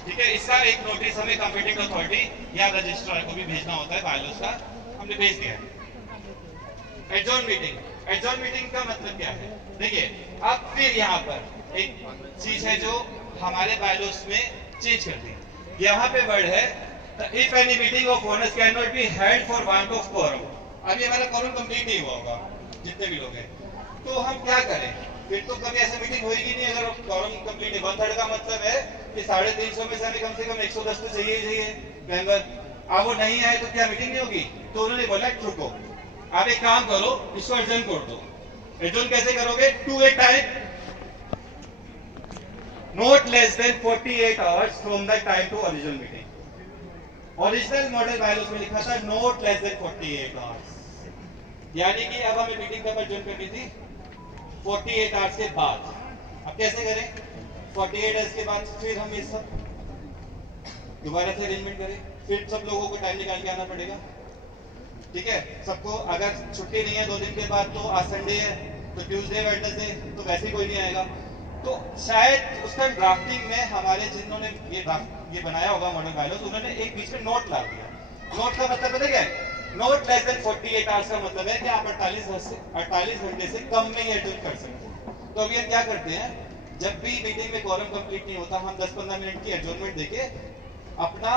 ठीक है, इसका एक नोटिस हमें कंपीटेंट अथॉरिटी या रजिस्ट्रार को भी भेजना होता है, बायलॉज का हमने भेज दिया है। एडजॉर्न मीटिंग, एडजॉर्न मीटिंग का मतलब क्या है? देखिए, अब फिर यहाँ पर एक चीज है जो हमारे बायलॉज में चेंज कर दी। यहाँ पे वर्ड है if any meeting of owners can not be held for want of quorum। अभी हमारा quorum कंप्लीट नहीं हुआ होगा जितने भी लोग हैं, तो हम क्या करें? फिर तो कभी ऐसी मीटिंग होगी नहीं अगर quorum कंप्लीट है। 1/3 का मतलब है कि 350 में से हमें कम 110 तो चाहिए ही चाहिए मेंबर। अब वो नहीं आए तो क्या मीटिंग नहीं होगी? तो उन्होंने बोला रुको, आप एक काम करो, इसको एडजॉर्न कर दो। एडजॉर्न कैसे करोगे? To a time not less than 48 hours from the time to original meeting. Original model bylaws में लिखा था not less than 48 hours, यानी कि अब हमें मीटिंग कब एडजॉर्न करनी थी? 48 आवर्स के बाद। अब कैसे करें? 48 आवर्स के बाद फिर हम ये सब दोबारा से अरेंजमेंट करें, फिर सब लोगों को टाइम निकाल के आना पड़ेगा। ठीक है, सबको अगर छुट्टी नहीं है 2 दिन के बाद, तो आज संडे है तो ट्यूसडे वेडनेसडे तो वैसे ही कोई नहीं आएगा। तो शायद उस टाइम ड्राफ्टिंग में हमारे जिन्होंने ये बनाया होगा मॉडल बायलॉज, उन्होंने एक बीच में नोट ला दिया। नोट का मतलब पता क्या है? नोट लेस देन 48 आवर्स का मतलब है कि आप 48 घंटे से कम में ही एडजॉर्न कर सकते हैं। तो अभी हम क्या करते हैं, जब भी मीटिंग में quorum कंप्लीट नहीं होता, हम 10-15 मिनट की एडजॉर्नमेंट देके अपना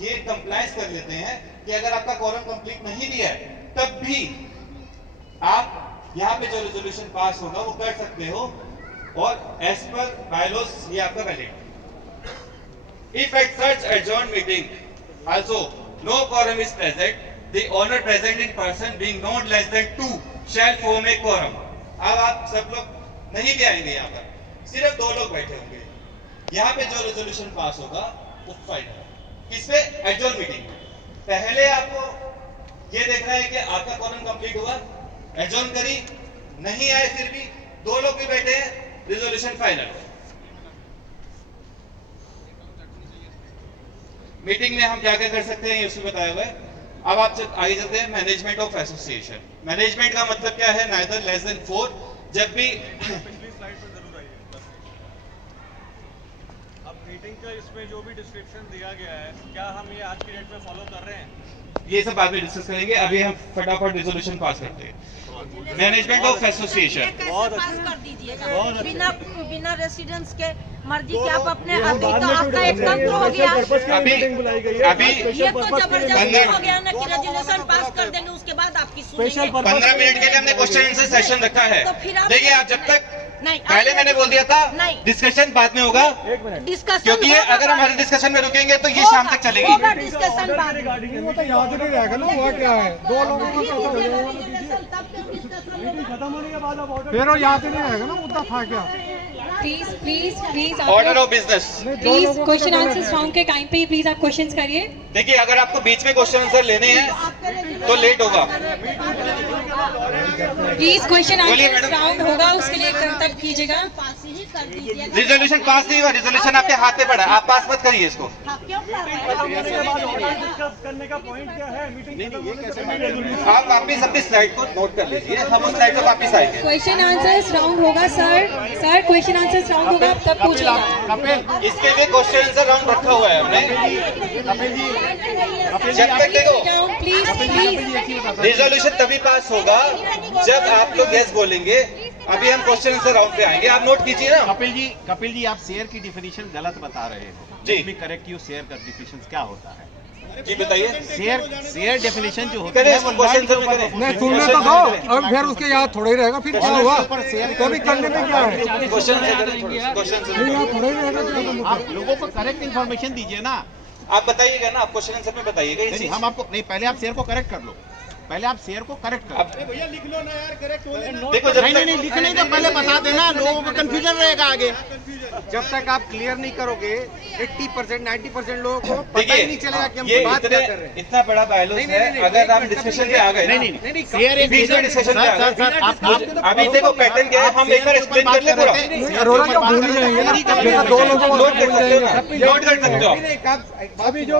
ये कंप्लायंस कर लेते हैं कि अगर आपका quorum कंप्लीट नहीं भी है, तब भी आप यहाँ पे जो रेजोल्यूशन पास होगा वो कर सकते हो, और एज पर बायलॉज ये आपका valid. If at such adjourn meeting also no quorum is present, the owner present in person being not less than 2 shall form a quorum। अब आप सब लोग नहीं भी आएंगे, यहाँ पर सिर्फ 2 लोग बैठे होंगे, यहाँ पे जो रेजोल्यूशन पास होगा वो फाइनल। किसपे? एडजॉर्न मीटिंग में। पहले आपको ये देखना है कि आपका quorum कंप्लीट हुआ, एडजॉर्न करी, नहीं आए फिर भी 2 लोग भी बैठे हैं, रिजोल्यूशन फाइनल। मीटिंग में हम क्या क्या कर सकते हैं ये उसमें बताया हुआ है। अब आप आगे चलते हैं मैनेजमेंट ऑफ एसोसिएशन। मैनेजमेंट का मतलब क्या है? नाइदर लेस देन 4, जब भी पिछली स्लाइड पर जरूर आइए बस। अब मीटिंग का इसमें जो भी डिस्क्रिप्शन दिया गया है, क्या हम ये आज की डेट में फॉलो कर रहे हैं? ये सब बाद में डिस्कस करेंगे, अभी हम फटाफट रिजोल्यूशन पास करते हैं। मैनेजमेंट ऑफ एसोसिएशन पास कर दीजिएगा, बिना रेसिडेंस के मर्जी के आप अपने, अभी तो आपका एक तंत्र हो गया। अभी ये तो जबरदस्ती हो गया ना कि रेजोल्यूशन पास कर देंगे, उसके बाद आपकी सुनेंगे। 15 मिनट के लिए हमने क्वेश्चन आंसर सेशन रखा है। तो फिर आप देखिए, आप जब तक नहीं, पहले मैंने बोल दिया था डिस्कशन बाद में होगा, डिस्कशन, क्योंकि ये अगर हम हमारे डिस्कशन में रुकेंगे तो ये शाम तक चलेगी। डिस्कशन बाद में। वो तो याद नहीं रहेगा ना हुआ क्या है। 2 लोगों को फिर वो याद नहीं रहेगा ना मुद्दा था क्या। Please order of business. Please question answer round के टाइम पे ही प्लीज आप क्वेश्चंस करिए। देखिए, अगर आपको बीच में क्वेश्चन आंसर लेने हैं तो लेट होगा। प्लीज क्वेश्चन बोलिए आंसर मैडम। राउंड होगा, उसके लिए कब तक कीजिएगा। पास ही कर दीजिएगा। रिजोल्यूशन पास नहीं हुआ, रिजोल्यूशन आपके हाथ में पड़ा, आप पास मत करिए इसको। क्यों कर रहे हैं? करने का पॉइंट क्या है? मीटिंग आप वापिस अपनी स्लाइड को नोट कर लीजिए, हम उस स्लाइड पर वापिस आएंगे। क्वेश्चन आंसर्स राउंड होगा सर, क्वेश्चन आंसर्स राउंड होगा, आप तब पूछिएगा। इसके लिए क्वेश्चन आंसर राउंड रखा हुआ है हमने। जब तक देखो, प्लीज रिजोल्यूशन तभी पास होगा जब आप लोग यस बोलेंगे। अभी हम क्वेश्चन आंसर राउंड पे आएंगे, आप नोट कीजिए ना। कपिल जी आप शेयर की डिफिनीशन गलत बता रहे हो। जी। भी करेक्ट यू शेयर का डिफिनीशन क्या होता है? जी बताइए। शेयर डेफिनेशन जो होता करें है इसको क्वेश्चन आंसर में करें। नहीं सुनने तो दो, अब फिर उसके याद थोड़ा ही रहेगा। फिर क्या हुआ? कभी करने में क्या है? क्वेश्चन आंसर करें, क्वेश्चन आंसर नहीं, याद थोड़ा ही रहेगा। आप लोगों को करेक्ट इन्फॉर्मेशन दीजिए ना। आप बताइएगा ना, आप क्वेश्चन आंसर में बताइएगा ये नहीं, चीज। हम आपको नहीं, पहले आप शेयर को करेक्ट कर लो। पहले आप शेयर को करेक्ट करो। भैया लिख लो ना यार, करेक्ट होने दो। देखो जब नहीं लिखने तो पहले बता देना, लोगों को कंफ्यूजन रहेगा आगे। जब तक आप क्लियर नहीं करोगे 80% 90% लोगों को पता ही नहीं चलेगा कि हम ये बात क्या कर रहे हैं। इतना बड़ा बायलॉज है, अगर आप डिस्कशन में आ गए ना, शेयर एक बीच में डिस्कशन में आ गए, सर आप अभी देखो पैटर्न क्या है, हम एक बार एक्सप्लेन कर ले पूरा, अरोड़ा जी भूल जाएंगे ना, दो लोगों को नोट कर सकते हो ना, नोट कर सकते हो। अभी जो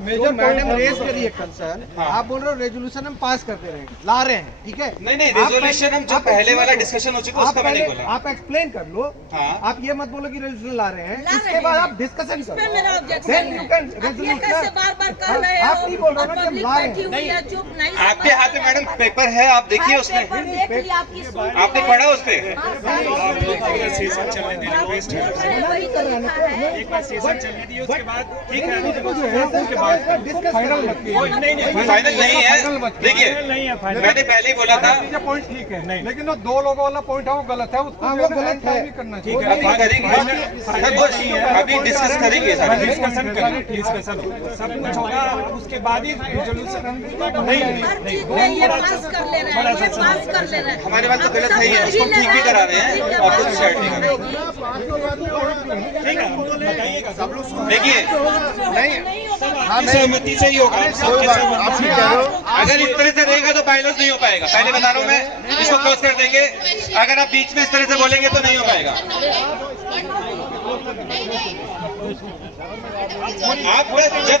मेजर मैडम रेज करी है कंसर्न, आप बोल रहे हो रेजोल्यूशन हम पास करते रहे, ला रहे हैं, ठीक है? नहीं रेजोल्यूशन हम जो पहले वाला डिस्कशन हो चुका उसका मैंने बोला। आप एक्सप्लेन कर लो, हाँ। आप ये मत बोलो कि रेजोल्यूशन ला रहे हैं, ला इसके रहे बाद हैं। आप डिस्कशन इसमें करो। मेरा Then ऑब्जेक्शन you है। can आप ये कैसे resolution- बार-बार कर रहे हो? आप नहीं बोल रहे हो ना कि हम पब्लिक ला रहे बैठी हुई है, चुप नहीं आपके हाथ में मैडम पेपर है, आप देखिए उसमें, पेपर देख लिया, आपकी सुन आपने पढ़ा उस पे? सेशन चलने दीजिए, वेस्ट है। वही तो लिखा है। एक बार सेशन चलने दीजिए, उसके बाद ठीक है, उसके बाद फाइनल मत कीजिए। नहीं फाइनल नहीं है, देखिए नहीं है फाइनल। मैंने पहले ही बोला था, पॉइंट ठीक है, नहीं। लेकिन वो दो लोगों वाला पॉइंट है वो गलत है, उसको वो गलत है करना ठीक चाहिए। है, अभी करेंगे, अभी डिस्कस करेंगे सारा। डिस्कशन करेंगे, डिस्कशन सब कुछ होगा, उसके बाद ही रिजोल्यूशन। हर चीज में ये पास कर ले रहे हैं, ये पास कर ले रहे हैं। हमारे बात तो गलत है ही है, उसको ठीक भी करा रहे हैं और कुछ साइड नहीं कर रहे। ठीक है, बताइएगा सब लोग। देखिए नहीं होगा। सहमति से ही होगा, अगर इस तरह से रहेगा तो बायलॉज नहीं हो पाएगा, पहले बता रहा हूँ मैं, इसको क्लोज कर देंगे। अगर आप बीच में इस तरह से बोलेंगे तो नहीं हो पाएगा। आप जब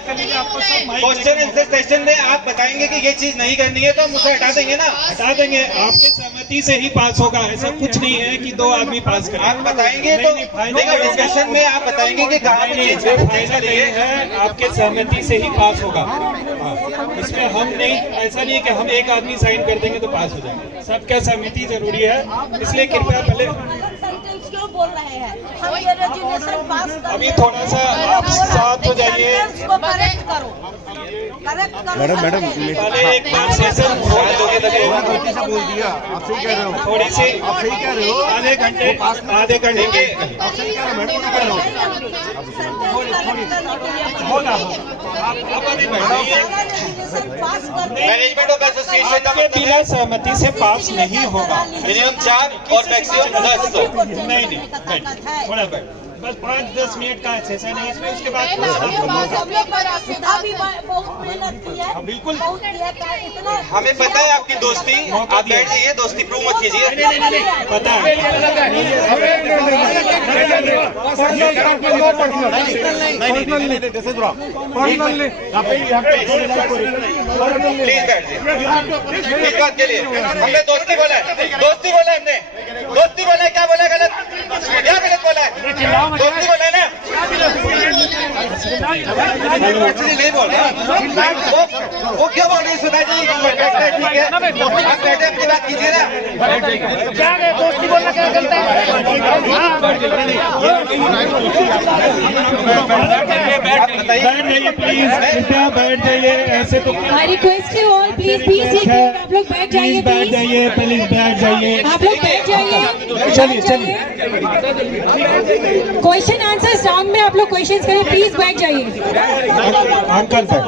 क्वेश्चन आंसर सेशन में आप बताएंगे कि ये चीज नहीं करनी है तो हम उसे हटा देंगे ना, हटा देंगे। आपके सहमति से ही पास होगा, ऐसा कुछ नहीं है कि दो आदमी पास करें। आप बताएंगे तो देखो डिस्कशन में आप बताएंगे कि कहाँ पर चीज फाइनल ये है, आपके सहमति से ही पास होगा। हाँ, इसमें हम नहीं, ऐसा नहीं है कि हम एक आदमी साइन कर देंगे तो पास हो जाएंगे, सबका सहमति जरूरी है, इसलिए कृपया पहले सेंटेंस क्यों बोल रहे हैं? हम ये रेजोल्यूशन पास कर अभी थोड़ा सा आप साथ हो जाइए। सेंटेंस को करेक्ट करो, करेक्ट करो। मैडम पहले एक बार सेशन गलती से बोल दिया, आप सही कह रहे हो, थोड़ी सी आप सही कह रहे हो। आधे घंटे के आप सही कह रहे हो, मैडम नहीं कह रहे हो। होगा आप अभी बैठिए। मैनेजमेंट ऑफ एसोसिएशन आपके बिना सहमति से पास नहीं होगा। मिनिमम 4 और मैक्सिमम 10। नहीं थोड़ा बैठ, बस 5-10 मिनट का सेशन है इसमें, उसके बाद सुधा भी बहुत मेहनत की है, बिल्कुल। बहुत किया था, इतना हमें पता है आपकी दोस्ती, आप बैठ जाइए, दोस्ती प्रूव मत कीजिए। पता है। प्लीज बैठ जाइए। इस बात के लिए हमने दोस्ती बोला है, दोस्ती बोला है हमने, दोस्ती बोला है। क्या बोला गलत, क्या गलत बोला है? दोस्ती बोला है ना, एक्चुअली नहीं बोल रहा। वो क्यों बोल रही है सुधा जी? ठीक है, आप बैठे अपनी बात कीजिए ना। दोस्ती बोलना क्या गलत है? आप बताइए। बैठ जाइए प्लीज, कृपया बैठ जाइए, ऐसे तो I request you all, please be seated. आप लोग बैठ जाइए, प्लीज बैठ please. जाइए, प्लीज बैठ जाइए। आप लोग बैठ जाइए। चलिए। क्वेश्चन आंसर राउंड में आप लोग क्वेश्चंस करें, प्लीज बैठ जाइए। अंकल बैठ।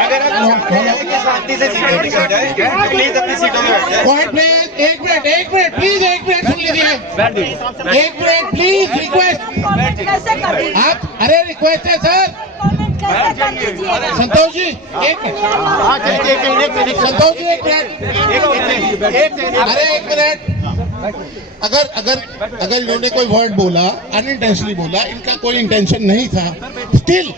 अगर आप चाहते हैं कि शांति से सीटें निकल जाए तो प्लीज अपनी सीटों में बैठ जाए। पॉइंट प्लीज, एक मिनट प्लीज, एक मिनट सुन लीजिए, एक मिनट प्लीज, रिक्वेस्ट। कमेंट कैसे कर दीजिए? आप अरे रिक्वेस्ट है सर, कमेंट कैसे कर दीजिएगा? संतोष जी एक मिनट, संतोष जी एक मिनट, अरे एक मिनट। अगर इन्होंने कोई वर्ड बोला, अनइंटेंशनली बोला, इनका कोई इंटेंशन नहीं था, स्टिल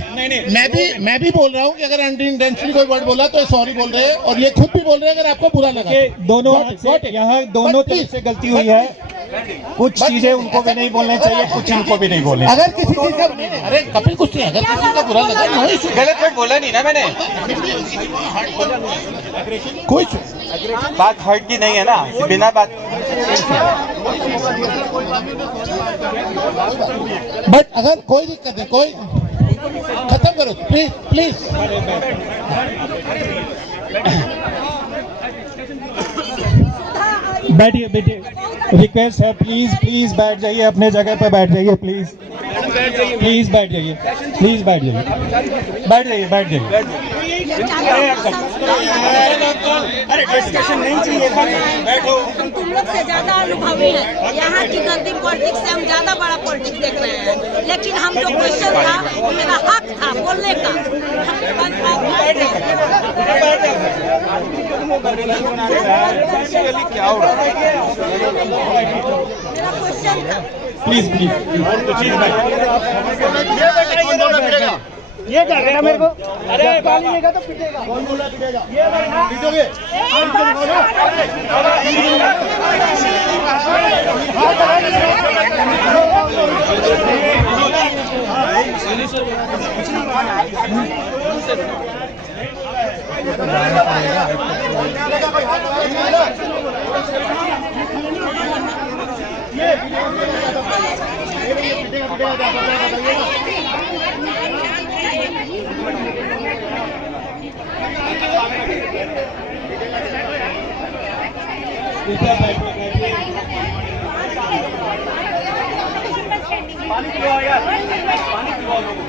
मैं भी बोल रहा हूँ कि अगर अनइंटेंशनली कोई वर्ड बोला तो सॉरी बोल रहे हैं, और ये खुद भी बोल रहे हैं अगर आपको बुरा लगा। दोनों यहाँ दोनों तरफ से गलती हुई है, कुछ चीजें उनको भी नहीं बोलनी चाहिए, कुछ इनको भी नहीं बोलनी। अगर किसी चीज का, अरे कपिल कुछ नहीं, अगर किसी का बुरा लगा नो इशू, गलत वर्ड बोला नहीं ना मैंने, कोई बात हर्ट की नहीं है ना, बिना बात। बट अगर कोई दिक्कत है, कोई खत्म करो प्लीज प्लीज। बैठिए रिक्वेस्ट है, प्लीज बैठ जाइए, अपने जगह पे बैठ जाइए, प्लीज बैठ जाइए, बैठ जाइए। ये अरे डिस्कशन नहीं चाहिए, बैठो। तुम लोग से ज्यादा अनुभवी है, यहाँ की गंदी पॉलिटिक्स से हम ज्यादा बड़ा पॉलिटिक्स देख रहे हैं, लेकिन हम जो क्वेश्चन था वो मेरा हक था बोलने का। क्या हो रहा है? मेरा क्वेश्चन था। प्लीज प्लीज ये क्या कहना मेरे को? अरे पानी लेगा तो पिटेगा। कौन बोला पिटेगा? ये पिटोगे। पानी पिलवाओ यार, पानी पिलवाओ लोगों को।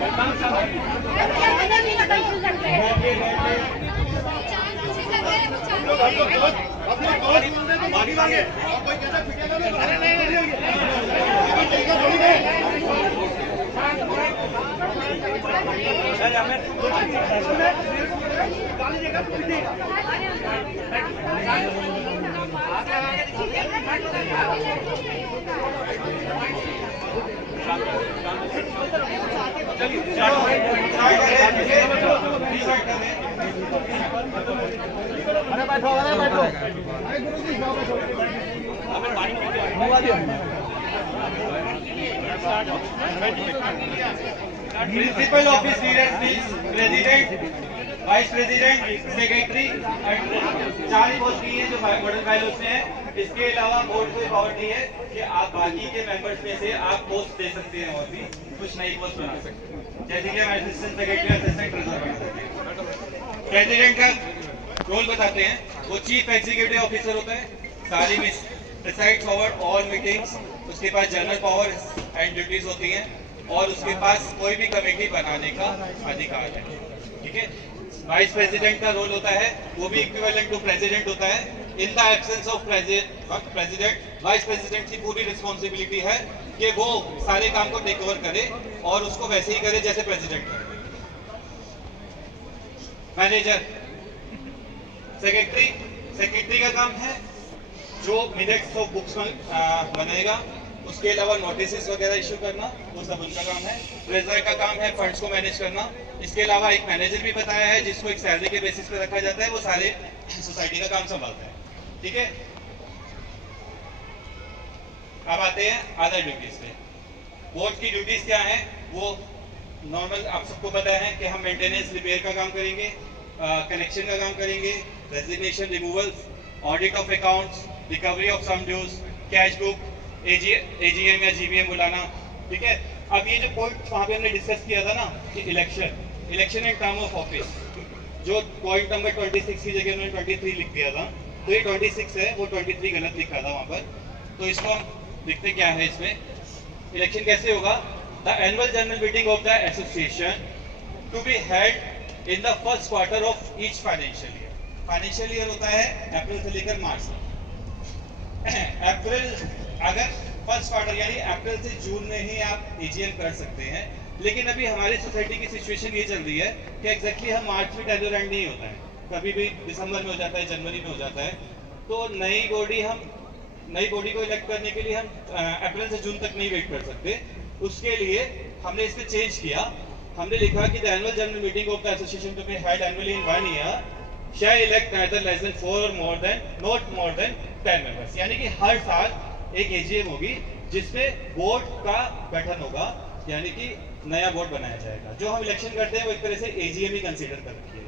पानी मांगे और कोई कहता पिटेगा नहीं। गाली देगा तो पिटेगा। अरे बैठो, अरे बैठो। Principal office leaders please, president, vice president, secretary, 4 post की है जो मॉडल बायलॉज में है। इसके अलावा बोर्ड को पावर दी है कि आप बाकी के मेंबर्स में से आप पोस्ट दे सकते हैं और भी कुछ नई पोस्ट बना सकते हैं, जैसे कि हम असिस्टेंट सेक्रेटरी, असिस्टेंट ट्रेजरर बना सकते हैं। प्रेसिडेंट का रोल बताते हैं, वो चीफ एग्जीक्यूटिव ऑफिसर होता है, सारी में प्रिसाइड्स ओवर ऑल मीटिंग्स, उसके पास जनरल पावर एंड ड्यूटीज होती हैं और उसके पास कोई भी कमेटी बनाने का अधिकार है। ठीक है। वाइस प्रेसिडेंट का रोल होता है, वो भी इक्विवेलेंट टू प्रेसिडेंट होता है। In the absence of president, vice president की पूरी रिस्पॉन्सिबिलिटी है कि वो सारे काम को टेक ओवर करे और उसको वैसे ही करे जैसे प्रेसिडेंट करे। मैनेजर, सेक्रेटरी का काम है जो मिनट्स ऑफ बुक्स बनाएगा, उसके अलावा नोटिस वगैरह इशू करना, वो सब उनका काम है। ट्रेजरर का काम है फंड्स को मैनेज करना। इसके अलावा एक मैनेजर भी बताया है जिसको एक सैलरी के बेसिस पे रखा जाता है, वो सारे सोसाइटी का काम संभालता है। ठीक है। अब आते हैं अदर ड्यूटीज पे। बोर्ड की ड्यूटीज क्या है? वो नॉर्मल आप सबको पता है कि हम मेंटेनेंस, रिपेयर का काम करेंगे, कनेक्शन का काम करेंगे, resignation, removal, audit of accounts, recovery of some dues, cash book, AGM या जीबीएम बुलाना। ठीक है। अब ये जो पॉइंट वहाँ पे हमने डिस्कस किया था ना कि election and term of office, जो पॉइंट नंबर 26 की जगह उन्होंने 23 लिख दिया था, तो ये 26 है, वो 23 गलत लिखा था वहाँ पर। तो इसको हम लिखते क्या है इसमें, इलेक्शन कैसे होगा? The annual general meeting of the association to be held in the first quarter of each financial year. Financial year होता है अप्रैल से लेकर मार्च तक। अप्रैल, अगर फर्स्ट क्वार्टर यानी अप्रैल से जून में ही आप एजीएम कर सकते हैं, लेकिन अभी हमारी सोसाइटी की सिचुएशन ये चल रही है कि एग्जैक्टली हम मार्च में टेन्योर एंड नहीं होता है, कभी भी दिसंबर में हो जाता है, जनवरी में हो जाता है। तो नई बॉडी को इलेक्ट करने के लिए हम अप्रैल से जून तक नहीं वेट कर सकते। उसके लिए हमने इसमें चेंज किया, हमने लिखा कि the annual general meeting of the association to be held annually in 1 year shall elect neither less than 4 or not more than 10 members। यानी कि हर साल एक एजीएम होगी जिसमें बोर्ड का गठन होगा, यानी कि नया बोर्ड बनाया जाएगा। जो हम इलेक्शन करते हैं वो एक तरह से एजीएम ही कंसीडर कर रखी है,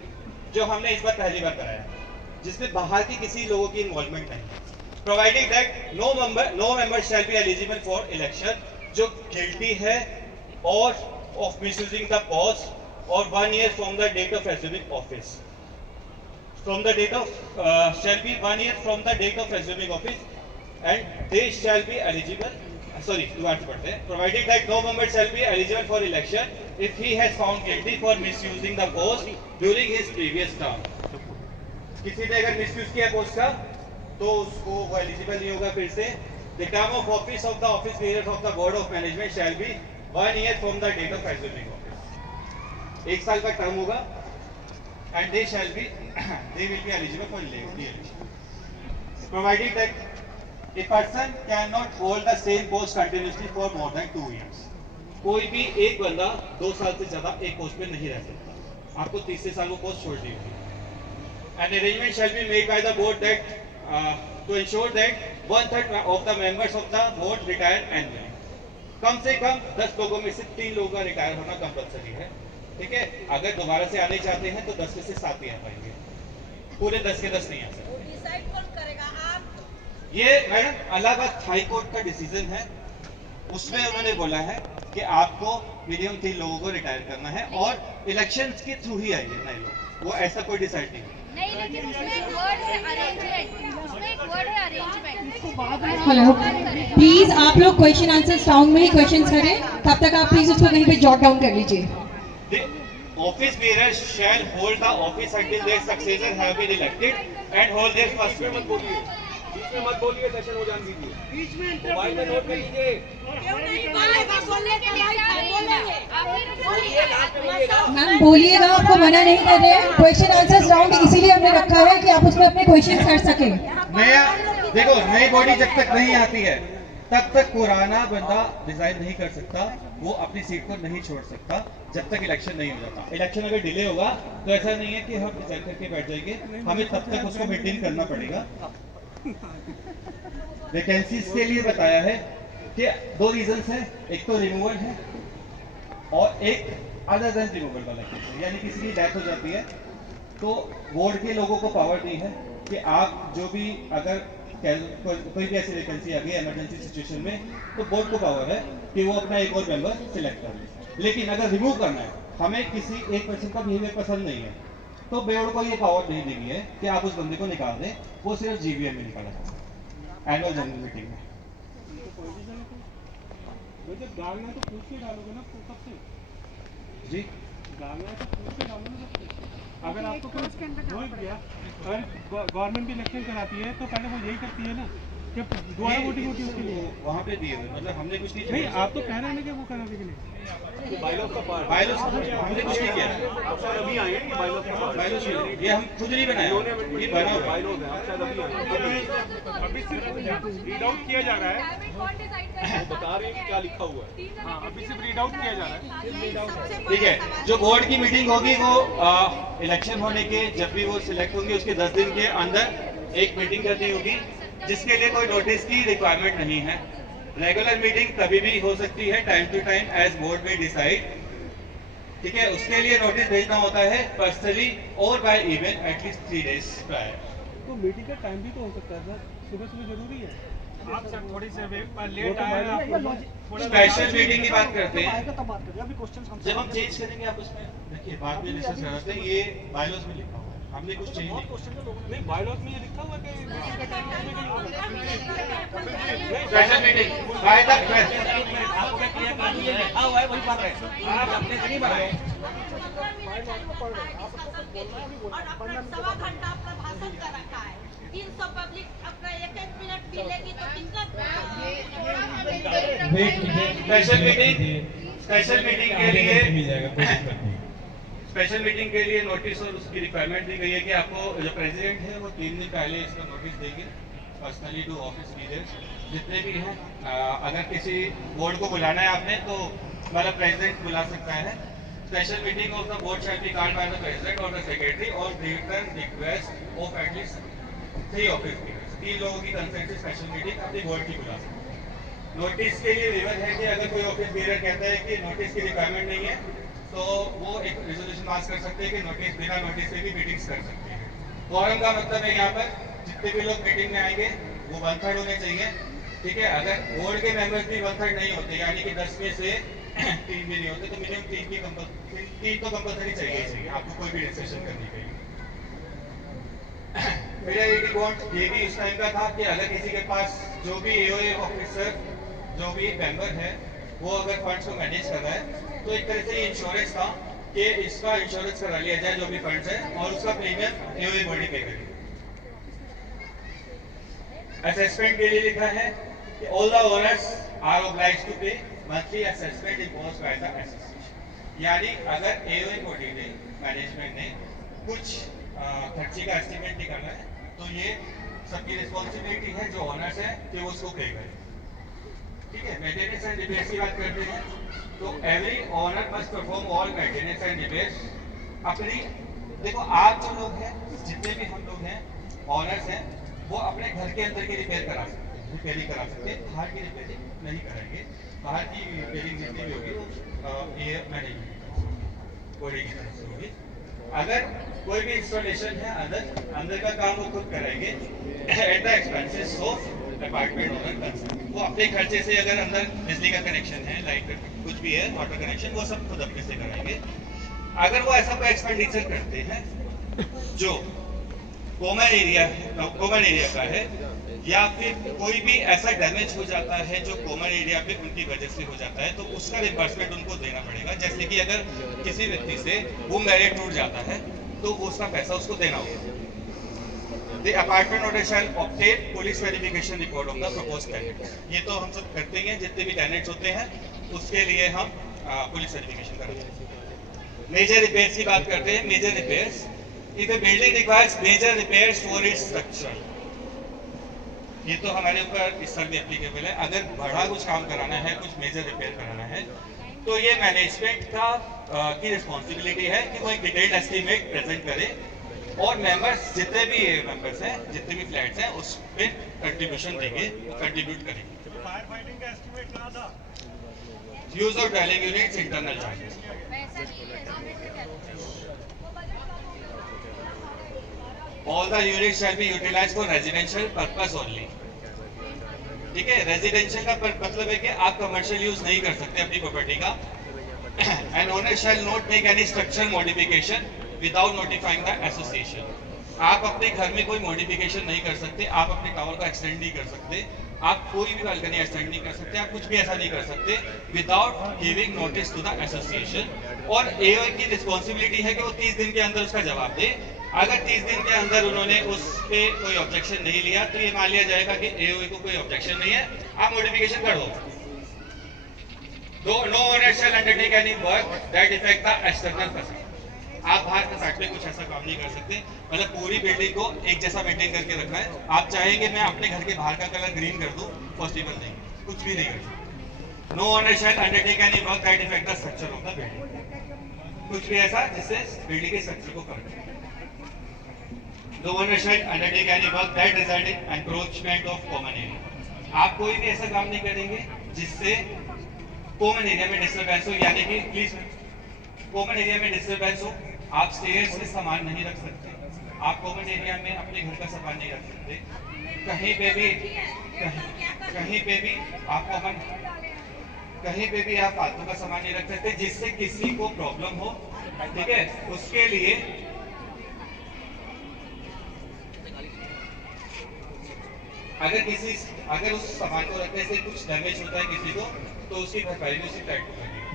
जो हमने इस बार पहली बार कराया, जिसमें बाहर की किसी लोगों की इन्वॉल्वमेंट नहीं। Providing that no member shall be eligible for election, जो गिल्टी है और ऑफ मिसयूजिंग द पोस्ट और 1 year from the date of assuming office, from the date of shall be 1 year from the date of assuming office, and they shall be eligible sorry, दोबारा से पढ़ते हैं. Provided that no member shall be eligible for election if he has found guilty for misusing the post during his previous term. किसी ने अगर misuse किया post का तो उसको वो एलिजिबल नहीं होगा फिर से. The term of office of the office bearers of the board of management shall be 1 year from the date of assuming office. 1 साल का टर्म होगा and they will be eligible for election. Provided that a person cannot hold the same post continuously for more than 2 years. कोई भी एक बंदा 2 साल से ज्यादा एक पोस्ट पे नहीं रह सकता. आपको तीसरे साल वो पोस्ट छोड़नी होगी. An arrangement shall be made by the board that to ensure that 1/3 of the members of the board retire annually. कम से कम 10 लोगों में से 3 लोगों का रिटायर होना कंपलसरी है. ठीक है, अगर दोबारा से आने चाहते हैं तो 10 में से 7 ही आ पाएंगे, पूरे 10 के 10 नहीं आ सकते. डिसाइड कौन करेगा? आप. ये मैडम इलाहाबाद हाई कोर्ट का डिसीजन है. उसमें उन्होंने बोला है कि आपको मिनिमम 3 लोगों को रिटायर करना है और इलेक्शंस के थ्रू ही आएंगे नए लोग. वो ऐसा कोई डिसाइड नहीं. नहीं, लेकिन उसमें एक वर्ड है अरेंजमेंट. उसमें एक वर्ड है अरेंजमेंट. हेलो, प्लीज आप लोग क्वेश्चन आंसर राउंड में ही क्वेश्चंस करें. तब तक आप प्लीज उसको कहीं पे जॉट डाउन कर लीजिए. The office bearers shall hold the office until their successors have been elected and hold their first term. बीच में मत बोलिए, सेशन हो जाने दीजिए. बीच में मोबाइल में नोट कर लीजिए. क्यों नहीं बोलेगा? बोलने के लिए आई था, बोलेंगे. बोलिए, लास्ट में बोलिएगा. मैम बोलिएगा, आपको मना नहीं कर रहे हैं. क्वेश्चन आंसर्स राउंड इसीलिए हमने रखा है कि आप उसमें अपने क्वेश्चन कर सकें. नया देखो, नई बॉडी जब तक नहीं आती है तब तक पुराना बंदा रिजाइन नहीं कर सकता. वो अपनी सीट को नहीं छोड़ सकता जब तक इलेक्शन नहीं हो जाता. इलेक्शन अगर डिले होगा तो ऐसा नहीं है कि हम डिसाइड करके बैठ जाएंगे. हमें तब तक उसको मेंटेन करना पड़ेगा. वैकेंसीज के लिए बताया है कि 2 रीजंस हैं. एक तो रिमूवल है और एक अदर देन रिमूवल वाला केस है. यानी किसी की डेथ हो जाती है तो बोर्ड के लोगों को पावर नहीं है कि आप जो भी अगर कोई भी ऐसी वैकेंसी आ गई इमरजेंसी सिचुएशन में तो बोर्ड को पावर है कि वो अपना एक और मेंबर सिलेक्ट कर ले. लेकिन अगर रिमूव करना है, हमें किसी एक पर्सन का बिहेवियर पसंद नहीं है, तो बोर्ड को ये पावर नहीं देनी है कि आप उस बंदे को निकाल दें. वो सिर्फ जीवीएम में निकाला जाए एनुअल जनरल मीटिंग में. डालना तो पूछ के डालोगे ना कब से जी, डालना है तो पूछ के डालोगे ना कब से. अगर आपको हो गया, अगर गवर्नमेंट इलेक्शन कराती है तो पहले वो यही करती है ना कि दोबारा वोटिंग होती है उसके लिए. वहाँ पे दिए हुए मतलब हमने कुछ नहीं. नहीं, आप तो कह रहे हैं कि वो कराने के लिए बाइलॉज का पार्ट. बाइलॉज हमने कुछ नहीं किया. आप शायद अभी आए हैं कि बाइलॉज का पार्ट. बाइलॉज ये हम खुद नहीं बनाया, ये बना हुआ है. बाइलॉज है, आप शायद अभी आए हैं. अभी सिर्फ रीड आउट किया जा रहा है. कौन डिसाइड करेगा? वो बता रहे हैं कि क्या लिखा हुआ है. हाँ, अभी सिर्फ रीड आउट किया जा रहा है. ठीक है, जो बोर्ड की मीटिंग होगी वो इलेक्शन होने के जब भी वो सिलेक्ट होंगे उसके 10 दिन के अंदर एक मीटिंग करनी होगी जिसके लिए कोई नोटिस की रिक्वायरमेंट नहीं है. रेगुलर मीटिंग तभी भी हो सकती है time to time as board में डिसाइड. ठीक है, उसके लिए नोटिस भेजना होता है पर्सनली और by email at least 3 days prior. तो मीटिंग का टाइम भी तो हो सकता है सर. सुबह सुबह जरूरी है. आप सर थोड़ी से लेट आए आप स्पेशल मीटिंग की बात करते हैं. तब बात करिए. अभी क्वेश्चन जब हम चेंज करेंगे आप उसमें देखिए बाद में डिस्कस करते हैं. ये बायलॉज में लिखा हुआ है, हमने कुछ चेंज नहीं. नहीं, बायलॉज में ये लिखा हुआ है कि मीटिंग का टाइम उसमें नहीं होगा. स्पेशल मीटिंग बाय द आपका क्लियर कर दिए, लिखा हुआ है वही पढ़ रहे हैं. आप अपने से नहीं बनाए. और अपना 1.25 घंटा अपना भाषण का रखा है. 300 पब्लिक अपना 1-1 मिनट पी लेगी तो कितना. स्पेशल मीटिंग के लिए स्पेशल मीटिंग के लिए नोटिस और उसकी रिक्वायरमेंट दी गई है कि आपको जो प्रेसिडेंट है वो 3 दिन पहले इसका नोटिस देंगे पर्सनली टू ऑफिस लीडर्स जितने भी हैं. अगर किसी बोर्ड को बुलाना है आपने तो मतलब प्रेसिडेंट बुला सकता है. Special meeting of the board shall be called by the president और द सेक्रेटरी और return request of at least 3 office leaders. 3 लोगों की कंसेंट से स्पेशल मीटिंग अपनी बोर्ड की बुला सकते हैं. नोटिस के लिए विवरण है कि अगर कोई ऑफिस लीडर कहता है कि नोटिस की रिक्वायरमेंट नहीं है तो वो एक रेजोल्यूशन पास कर सकते हैं कि नोटिस बिना नोटिस के भी मीटिंग्स कर सकते हैं. फॉरम का मतलब है यहाँ पर जितने भी लोग मीटिंग में आएंगे वो 1/3 होने चाहिए. ठीक है, अगर बोर्ड के मेंबर्स भी 1/3 नहीं होते यानी कि 10 में से 3 भी नहीं होते तो मिनिमम 3 तो कंपल्सरी चाहिए. आपको कोई भी डिस्कशन करनी चाहिए. मेरा ये बॉन्ड ये भी इस टाइम का था कि अगर किसी के पास जो भी एओए ऑफिसर जो भी मेंबर है वो अगर फंड्स को मैनेज कर रहा है तो एक तरह से इंश्योरेंस था कि इसका इंश्योरेंस करा लिया जाए जो भी फंड्स है और उसका प्रीमियम एओए बॉडी पे करे। असेसमेंट के लिए लिखा है कि all the owners are obliged to pay monthly assessment imposed by the association. यानी अगर एओए बॉडी ने मैनेजमेंट ने कुछ खर्चे का एस्टिमेट निकालना है तो ये सबकी रिस्पॉन्सिबिलिटी है जो ओनर्स है कि वो उसको पे करें। ठीक है, मेंटेनेंस एंड रिपेयर्स की बात करते हैं तो every owner must perform all maintenance and repairs. अपनी देखो आप जो लोग हैं, जितने भी हम लोग हैं ओनर्स हैं, वो अपने घर के अंदर की रिपेयर करा सकते हैं, रिपेयरिंग करा सकते हैं, बाहर की रिपेयरिंग नहीं कराएंगे। बाहर की रिपेयरिंग जितनी भी होगी वो ये मैनेजमेंट बॉडी की तरफ से होगी। अगर कोई भी इंस्टॉलेशन है अंदर का काम वो खुद कराएंगे at the expenses of apartment owner concern. वो अपने खर्चे से अगर अंदर बिजली का कनेक्शन है, लाइट का कुछ भी है, वाटर कनेक्शन, वो सब खुद अपने से कराएंगे। अगर वो ऐसा कोई एक्सपेंडिचर करते हैं जो कॉमन एरिया का है या फिर कोई भी ऐसा डैमेज हो जाता है जो कॉमन एरिया पे उनकी वजह से हो जाता है तो उसका रिम्बर्समेंट उनको देना पड़ेगा। जैसे कि अगर किसी व्यक्ति से वो मैरिज टूट जाता है तो उसका पैसा उसको देना होगा। The apartment owner shall obtain police verification report of the proposed tenants। ये तो हम सब करते हैं, जितने भी टेनेंट्स होते हैं उसके लिए हम पुलिस वेरिफिकेशन कराते हैं। मेजर रिपेयर्स की बात करते हैं। Major repairs, if a building requires major repairs for its structure, ये तो हमारे ऊपर इस साल भी एप्लीकेबल है। अगर बड़ा कुछ काम कराना है, कुछ मेजर रिपेयर कराना है तो ये मैनेजमेंट का की रिस्पॉन्सिबिलिटी है कि वो एक डिटेल्ड एस्टीमेट प्रेजेंट करे और मेंबर्स जितने भी मेंबर्स हैं, जितने भी फ्लैट्स हैं, उस पे कंट्रीब्यूशन देंगे, कंट्रीब्यूट करेंगे। फायर फाइटिंग का एस्टीमेट कहाँ था? Use of dwelling units, internal charges. All the units shall be utilized for residential purpose only। ठीक है, रेजिडेंशियल का मतलब है कि आप कमर्शियल यूज नहीं कर सकते अपनी प्रॉपर्टी का। And owner shall not make any structural modification without notifying the association. आप अपने घर में कोई मॉडिफिकेशन नहीं कर सकते, आप अपने टावर का एक्सटेंड नहीं कर सकते, आप कोई भी बालकनी एक्सटेंड नहीं कर सकते, आप कुछ भी ऐसा नहीं कर सकते without giving notice to the association. और एओए की रिस्पॉन्सिबिलिटी है कि वो 30 दिन के अंदर उसका जवाब दे। अगर 30 दिन के अंदर उन्होंने उस पे कोई ऑब्जेक्शन नहीं लिया तो ये मान लिया जाएगा कि एओए को कोई ऑब्जेक्शन नहीं है, आप मॉडिफिकेशन कर दो। No owner shall undertake any work that effect the external facility. आप बाहर के साइड पे कुछ ऐसा काम नहीं कर सकते, मतलब पूरी बिल्डिंग को एक जैसा मेंटेन करके रखना है। आप चाहेंगे मैं अपने घर के बाहर का कलर ग्रीन कर दूं, पॉसिबल नहीं, कुछ भी नहीं कर सकते। No owner shall undertake any work that effect the structure of the building. कुछ भी ऐसा जिससे बिल्डिंग के स्ट्रक्चर को कर The owner shall undertake any work that result in encroachment of common area। आप कोई भी ऐसा काम नहीं करेंगे जिससे कॉमन एरिया में डिस्टर्बेंस हो, यानी कि प्लीज कॉमन एरिया में डिस्टर्बेंस हो। आप स्टेयर्स में सामान नहीं रख सकते, आप कॉमन एरिया में अपने घर का सामान नहीं रख सकते, कहीं पे भी आप कहीं पे भी आप फालतू का सामान नहीं रख सकते जिससे किसी को प्रॉब्लम हो। ठीक है, उसके लिए अगर उस सामान को रखने से कुछ डैमेज होता है किसी को तो उसकी भरपाई भी उसी फ्लैट को करनी है।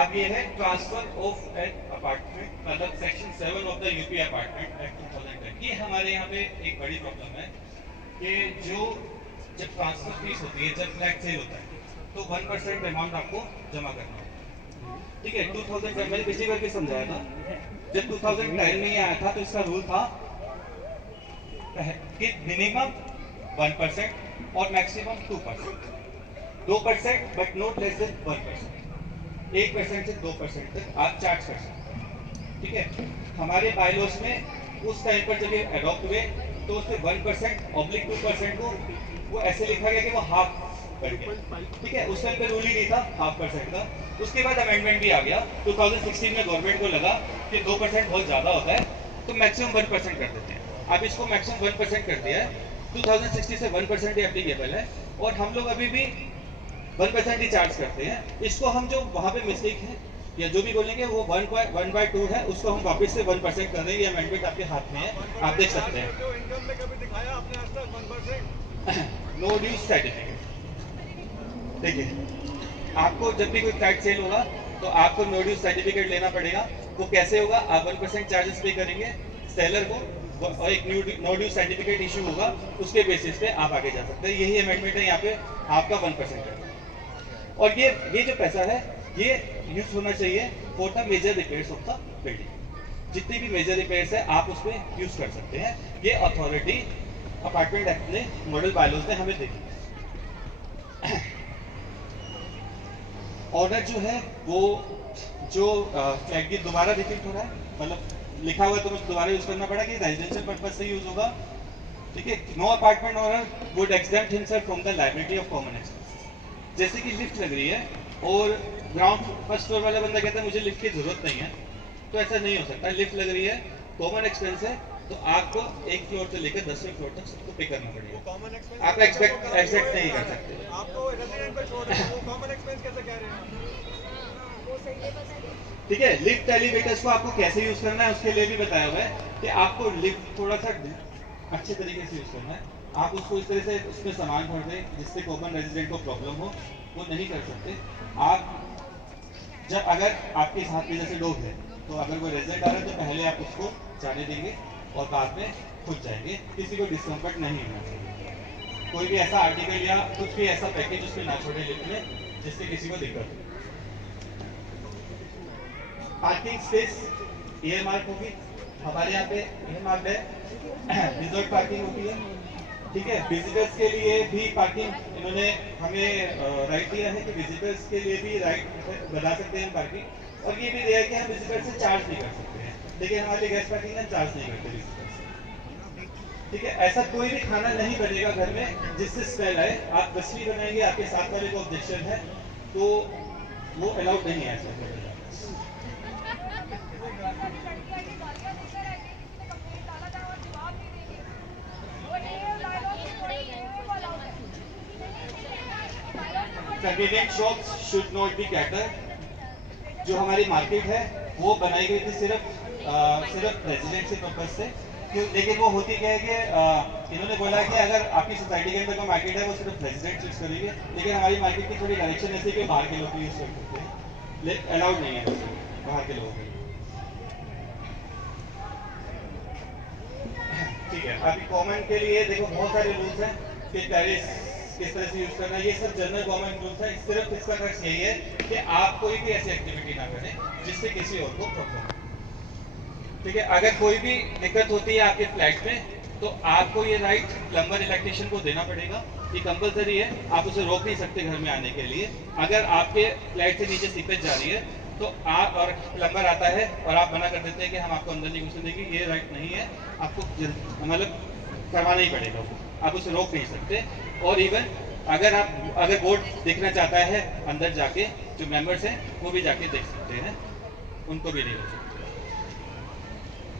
अब ये है ट्रांसफर ऑफ एन अपार्टमेंट, मतलब section 7 of the UP apartment act 2010। ये हमारे यहाँ पे एक बड़ी प्रॉब्लम है कि जब ट्रांसफर फीस होती है, जब फ्लैट सेल होता है तो 1% अमाउंट आपको जमा करना होगा। ठीक है, 2010 मैंने पिछली बार भी समझाया था, जब 2010 में ये आया था तो इसका रूल था कि मिनिमम 1% और maximum 2%, 2% but not less then 1%। 1% से 2% तक आप चार्ज कर सकते हैं। ठीक है, हमारे बायलॉज में उस टाइम पर जब ये अडॉप्ट हुए तो उसमें 1% ऑब्लिक 2% को वो ऐसे लिखा गया कि वो हाफ कर गया। ठीक है, उस टाइम पे रूल ही नहीं था 0.5% का। उसके बाद अमेंडमेंट भी आ गया 2016 में। गवर्नमेंट को लगा कि 2% बहुत ज्यादा होता है तो मैक्सिमम 1% कर देते हैं। अब इसको मैक्सिमम 1% कर दिया है, 2060 से 1% ही एप्लीकेबल है और हम लोग अभी भी 1% ही चार्ज करते हैं। इसको हम जो वहाँ पे मिस्टेक है या जो भी बोलेंगे वो 1/2 है, उसको हम वापस से 1% कर रहे हैं। ये अमेंडमेंट आपके हाथ में है, आप देख सकते हैं। इनकम में कभी दिखाया आपने आज तक 1%? No dues certificate. देखिए, आपको जब भी कोई फ्लैट सेल होगा तो आपको नो ड्यूज सर्टिफिकेट लेना पड़ेगा। वो कैसे होगा? आप 1% चार्जेस पे करेंगे सेलर को और एक नो ड्यूज सर्टिफिकेट इशू होगा, उसके बेसिस पे आप आगे जा सकते हैं। यही अमेंडमेंट है यहाँ पे, आपका 1% है। और ये जो पैसा है ये यूज होना चाहिए for the major repairs of the building. जितनी भी मेजर रिपेयर्स है आप उसमें यूज कर सकते हैं। ये अथॉरिटी अपार्टमेंट एक्ट ने, मॉडल बायलॉज ने हमें दी। ऑनर जो है वो जो फ्लैट की दोबारा रिपीट हो रहा है, मतलब लिखा हुआ तो मुझे दोबारा यूज करना पड़ा कि रेजिडेंशियल पर्पस से यूज होगा। ठीक है, no apartment owner would except himself from the liability of common expense. जैसे कि लिफ्ट लग रही है और ग्राउंड फर्स्ट फ्लोर वाला बंदा कहता है मुझे लिफ्ट की जरूरत नहीं है, तो ऐसा नहीं हो सकता। लिफ्ट लग रही है, कॉमन एक्सपेंस है, तो आपको एक फ्लोर से लेकर 10वें फ्लोर तक सबको पे करना पड़ेगा। आप एक्सपेक्ट नहीं कर सकते। आपको रेजिडेंट पे छोड़ रहे हैं, वो कॉमन एक्सपेंस कैसे कह रहे हैं? ठीक है, लिफ्ट एलिवेटर्स को आपको कैसे यूज करना है उसके लिए भी बताया हुआ है कि आपको लिफ्ट थोड़ा सा अच्छे तरीके से यूज करना है। आप उसको इस तरह से उसमें सामान भर दें जिससे कॉमन रेजिडेंट को प्रॉब्लम हो, वो नहीं कर सकते। आप जब अगर आपके साथ में जैसे लोग हैं तो अगर कोई रेजिडेंट आ रहा है तो पहले आप उसको जाने देंगे और बाद में खुद जाएंगे। किसी को डिस्कम्फर्ट नहीं होना चाहिए। कोई भी ऐसा आर्टिकल या कुछ भी ऐसा पैकेज उसमें ना छोड़े लिफ्ट में जिससे किसी को दिक्कत हो। पार्किंग स्पेस ये मार्क होगी, हमारे यहाँ पे ये मार्क है, रिजर्व पार्किंग होती है। ठीक है, विजिटर्स के लिए भी पार्किंग इन्होंने हमें राइट दिया है कि विजिटर्स के लिए भी राइट बना सकते हैं पार्किंग। और ये भी दिया है कि हम विजिटर से चार्ज नहीं कर सकते हैं, लेकिन हमारे गेस्ट पार्किंग में चार्ज नहीं करते विजिटर्स। ठीक है, ऐसा कोई भी खाना नहीं बनेगा घर में जिससे स्मेल आए। आप मछली बनाएंगे, आपके साथ वाले को ऑब्जेक्शन है तो वो अलाउड नहीं है ऐसा। Convenient shops should not be catered। जो हमारी मार्केट है वो बनाई गई थी सिर्फ रेजिडेंशियल पर्पस से, लेकिन वो होती क्या है कि इन्होंने बोला कि अगर आपकी सोसाइटी के अंदर कोई मार्केट है वो सिर्फ रेजिडेंट यूज करेंगे, लेकिन हमारी मार्केट की थोड़ी डायरेक्शन ऐसी कि बाहर के लोग भी यूज कर सकते हैं, लेकिन अलाउड नहीं है बाहर के लोगों के लिए। ठीक है, अभी कॉमन के लिए देखो बहुत सारे रूल्स हैं कि टेरेस किस तरह से यूज करना है। ये सब जनरल कॉमन रूल्स है। सिर्फ इसका खर्च यही है कि आप कोई भी ऐसी एक्टिविटी ना करें जिससे किसी और को प्रॉब्लम हो। ठीक है, अगर कोई भी दिक्कत होती है आपके फ्लैट में तो आपको ये राइट प्लम्बर इलेक्ट्रिशियन को देना पड़ेगा। ये कंपलसरी है, आप उसे रोक नहीं सकते घर में आने के लिए। अगर आपके फ्लैट से नीचे सीपेज जा रही है तो आप और प्लम्बर आता है और आप मना कर देते हैं कि हम आपको अंदर नहीं घुसने देंगे, ये राइट नहीं है, आपको मतलब करवाना ही पड़ेगा, आप उसे रोक नहीं सकते। और इवन अगर बोर्ड देखना चाहता है अंदर जाके, जो मेंबर्स हैं वो भी जाके देख सकते हैं, उनको भी नहीं रोक सकते।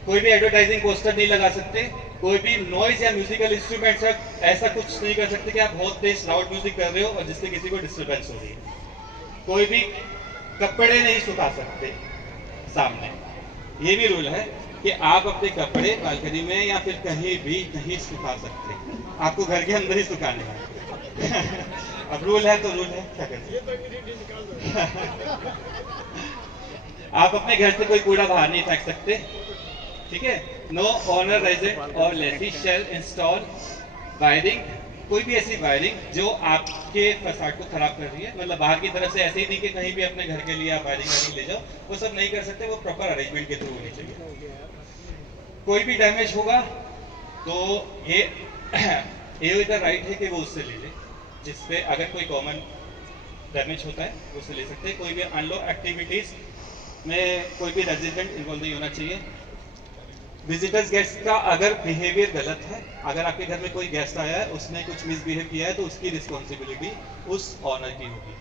कोई भी एडवर्टाइजिंग पोस्टर नहीं लगा सकते, कोई भी नॉइज या म्यूजिकल इंस्ट्रूमेंट्स ऐसा कुछ नहीं कर सकते कि आप बहुत तेज लाउड म्यूजिक कर रहे हो और जिससे किसी को डिस्टर्बेंस हो रही है। कोई भी कपड़े नहीं सुखा सकते सामने। ये भी रूल है कि आप अपने कपड़े बालकनी में या फिर कहीं भी नहीं सुखा सकते, आपको घर के अंदर ही सुखाने हैं। अब रूल है तो रूल है, क्या करते। आप अपने घर से कोई कूड़ा बाहर नहीं फेंक सकते। ठीक है, नो ओनर रेजिडेंट और लेसी शैल इंस्टॉल वायरिंग, कोई भी ऐसी वायरिंग जो आपके फसाड को खराब कर रही है, मतलब बाहर की तरफ से ऐसे ही नहीं कि कहीं भी अपने घर के लिए आप वायरिंग ले जाओ, वो सब नहीं कर सकते, वो प्रॉपर अरेंजमेंट के थ्रू होनी चाहिए। कोई भी डैमेज होगा तो ये राइट है कि वो उससे ले ले, जिसपे अगर कोई कॉमन डैमेज होता है वो उससे ले सकते हैं। कोई भी अनलॉ एक्टिविटीज में कोई भी रेजिडेंट इन्वॉल्व नहीं होना चाहिए। विजिटर्स गेस्ट का अगर बिहेवियर गलत है, अगर आपके घर में कोई गेस्ट आया है उसने कुछ मिसबिहेव किया है तो उसकी रिस्पॉन्सिबिलिटी उस ऑनर की होगी,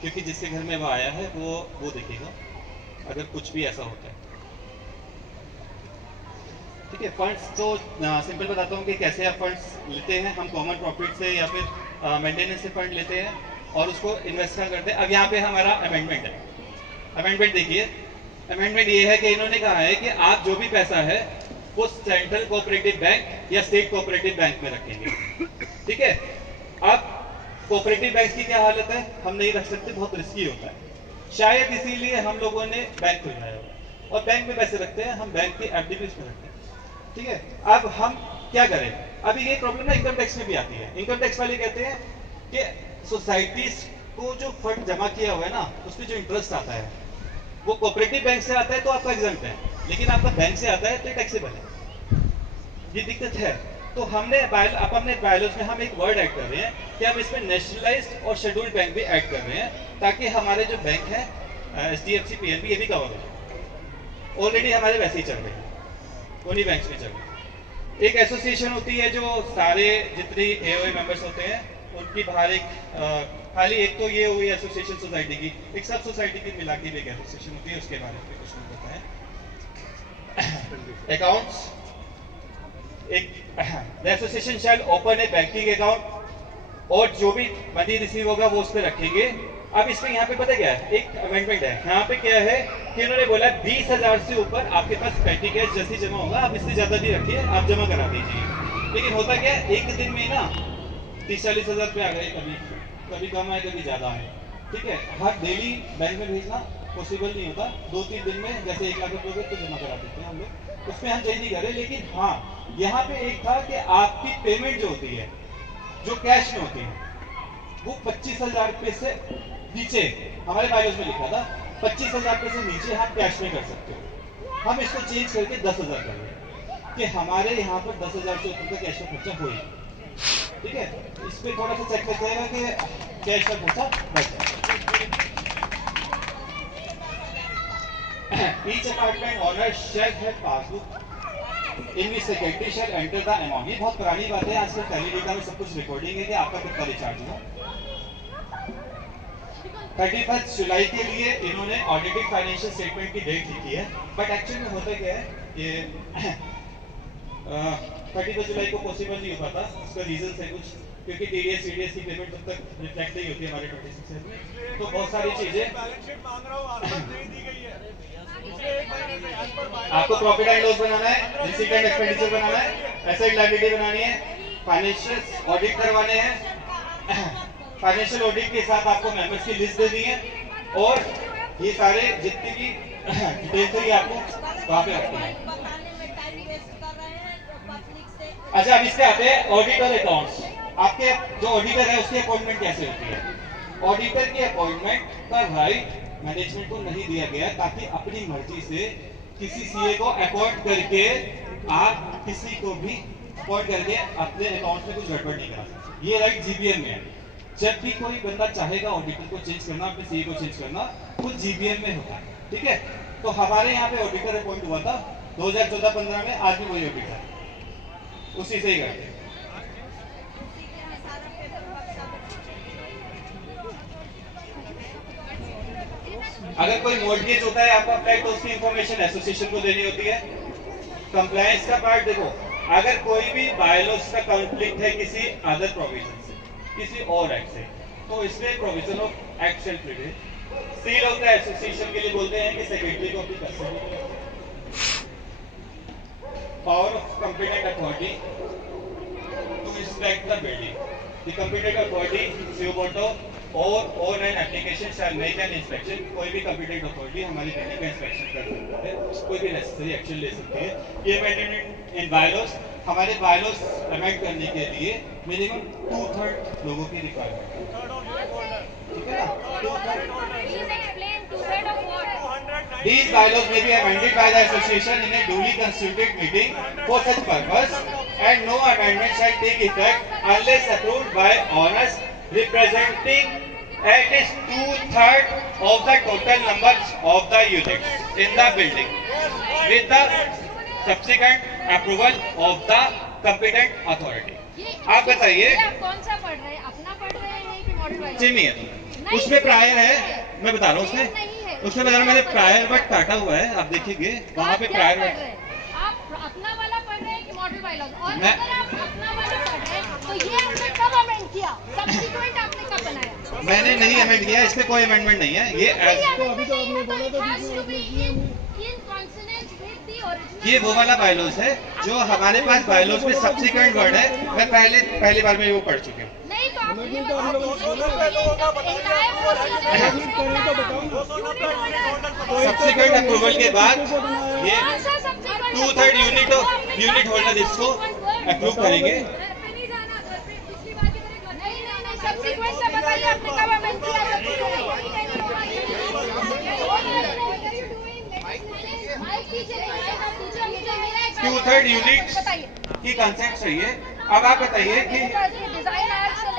क्योंकि जिसके घर में वो आया है वो देखेगा अगर कुछ भी ऐसा होता है। ठीक है, फंड्स तो सिंपल बताता हूँ कि कैसे आप फंड्स लेते हैं। हम कॉमन प्रॉफिट से या फिर मेंटेनेंस से फंड लेते हैं और उसको इन्वेस्ट करते हैं। अब यहाँ पे हमारा अमेंडमेंट है। अमेंडमेंट देखिए, अमेंडमेंट ये है कि इन्होंने कहा है कि आप जो भी पैसा है वो सेंट्रल कोऑपरेटिव बैंक या स्टेट कोऑपरेटिव बैंक में रखेंगे। ठीक है। अब कोऑपरेटिव बैंक की क्या हालत है, हम नहीं रख सकते, बहुत रिस्की होता है, शायद इसीलिए हम लोगों ने बैंक खुलवाया होगा और बैंक में पैसे रखते हैं, हम बैंक की एफडी में रखते हैं, ठीक है। अब हम क्या करें, अभी ये प्रॉब्लम ना इनकम टैक्स में भी आती है। इनकम टैक्स वाले कहते हैं कि सोसाइटीज को जो फंड जमा किया हुआ है ना, उसमें जो इंटरेस्ट आता है वो कोऑपरेटिव बैंक से आता है तो आपका एग्जम्प्ट है, लेकिन आपका बैंक से आता है तो टैक्सेबल है। ये दिक्कत है। तो हमने अपने बायलॉज में हम एक वर्ड ऐड कर रहे हैं कि हम इसमें नेशनलाइज्ड और शेड्यूल्ड बैंक भी ऐड कर रहे हैं, ताकि हमारे जो बैंक है HDFC PNB ये भी कवर हो जाए। ऑलरेडी हमारे वैसे ही चल रहे हैं, उन्हीं बैंक्स में चल रहे हैं। एक एसोसिएशन होती है जो सारे जितने AOA मेंबर्स होते हैं उनकी बाहर एक खाली एक तो ये हुई एसोसिएशन सोसाइटी की, एक सब सोसाइटी की मिला के एक एसोसिएशन होती है, उसके बारे में कुछ नहीं बताएं। अकाउंट्स, एक the association shall open a banking account और जो भी मनी रिसीव होगा वो उस पर रखेंगे। अब इसमें यहाँ पे पता क्या है, एक अमेंडमेंट है यहाँ पे, क्या है कि उन्होंने बोला 20,000 से ऊपर आपके पास पेटी कैश जैसे जमा होगा, आप इससे ज्यादा नहीं रखिए, आप जमा करा दीजिए। लेकिन होता क्या है, एक दिन में ना 30-40 हज़ार रुपये आ गए, कभी कम आए कभी ज्यादा आए, ठीक है। हर डेली बैंक में भेजना पॉसिबल नहीं होता, 2-3 दिन में जैसे 1 लाख रुपये तो जमा करा देते हैं हम लोग, उसमें हम चेंज नहीं कर रहे। लेकिन हाँ, यहाँ पे एक था कि आपकी पेमेंट जो होती है, जो कैश में होती है, वो 25,000 रुपये से नीचे, हमारे बायलॉज में लिखा था 25,000 रुपये से नीचे आप कैश में कर सकते हो। हम इसको चेंज करके 10,000 कर रहे कि हमारे यहाँ पर 10,000 से ऊपर का कैश का खर्चा हो, ठीक है। इस पे थोड़ा सा चेक कर जाएगा कि कैश का खर्चा बच जाए। Each apartment owner shall have passbook in which secretary shall enter the amount। ये बहुत पुरानी बात है, आजकल टेलीडेटा में सब कुछ रिकॉर्डिंग है कि आपका कितना रिचार्ज हुआ। 31 जुलाई के लिए इन्होंने ऑडिटेड फाइनेंशियल स्टेटमेंट की डेट लिखी है, बट एक्चुअली में होता क्या है, ये 31 जुलाई को पॉसिबल नहीं हो पाता। उसका रीजन है कुछ, क्योंकि TDS CDS की पेमेंट तब तक रिफ्लेक्ट नहीं होती है हमारे 26 में, तो बहुत सारी चीजें आपको प्रॉफिट एंड लॉस बनाना है, रिसीट एंड एक्सपेंडिचर बनाना है, एसेट लायबिलिटी बनानी है, फाइनेंशियल ऑडिट करवाने हैं, फाइनेंशियल ऑडिट के साथ आपको मेंबर्स की लिस्ट दे दी है, और ये सारे जितनी भी डिटेल्स है आपको वहाँ पे रखते हैं। अच्छा, अब इसके आते हैं ऑडिटर अकाउंट्स। आपके जो ऑडिटर है उसकी अपॉइंटमेंट कैसे होती है? ऑडिटर की अपॉइंटमेंट का राइट मैनेजमेंट को नहीं दिया गया, ताकि अपनी मर्जी से किसी CA को अपॉइंट करके आप किसी को भी अपॉइंट करके अपने अकाउंट में कुछ गड़बड़ नहीं करा सकते। ये राइट GBM में है। जब भी कोई बंदा चाहेगा ऑडिटर को चेंज करना, अपने CA को चेंज करना, वो GBM में होता है, ठीक है। तो हमारे यहाँ पे ऑडिटर अपॉइंट हुआ था 2014-15 में, आज भी वही ऑडिटर है, उसी से ही करते हैं। अगर कोई मॉर्गेज होता है आपका फ्लैट, तो उसकी इंफॉर्मेशन एसोसिएशन को देनी होती है। कंप्लायंस का पार्ट देखो, अगर कोई भी बायलॉज का कॉन्फ्लिक्ट है किसी अदर प्रोविजन से, किसी और एक्ट से, तो इसमें provision of act shell prevail. Seal होता है एसोसिएशन के लिए, बोलते हैं कि सेक्रेटरी को अपनी custody. Power of competent authority to inspect the building. The competent authority CO और on an application shall make an inspection. कोई भी कंपिटेंट अथॉरिटी हमारी बिल्डिंग का इंस्पेक्शन कर सकती है, कोई भी नेसेसरी एक्शन ले सकती है। ये अमेंडमेंट इन बायलॉज, हमारे बायलॉज अमेंड करने के लिए मिनिमम 2/3 लोगों की रिक्वायरमेंट है, ठीक है ना। These bylaws may be amended by the association in a duly constituted meeting for such purpose, and no amendment shall take effect unless approved by owners representing at least 2/3 of the total number of the units in the building, with the subsequent approval of the competent authority। आप बताइए, आप कौन सा पढ़ रहे हैं, अपना पढ़ रहे हैं कि मॉडल वाइज? सेम ही है, उसमें प्रायर है, मैं बता रहा हूँ उसमें बता रहा हूँ, मैंने प्रायर वर्ड काटा हुआ है, आप देखिएगे वहाँ पे प्रायर वर्ड। आप अपना वाला पढ़ रहे हैं कि मॉडल बायलॉज? और अगर आप अपना वाला पढ़ रहे हैं तो ये आपने कब अमेंड किया, सब्सिक्वेंट आपने कब बनाया? मैंने नहीं अमेंड किया, इस पे कोई अमेंडमेंट नहीं है। ये ये वो वाला बायलॉज है जो हमारे पास बायलॉज में सब्सिक्वेंट वर्ड है, मैं पहली बार में वो पढ़ चुके हूँ। सब्सिक्वेंट अप्रूवल के बाद ये 2/3 यूनिट होल्डर इसको अप्रूव करेंगे। टू-थर्ड यूनिट की कंसेंट चाहिए। अब आप बताइए कि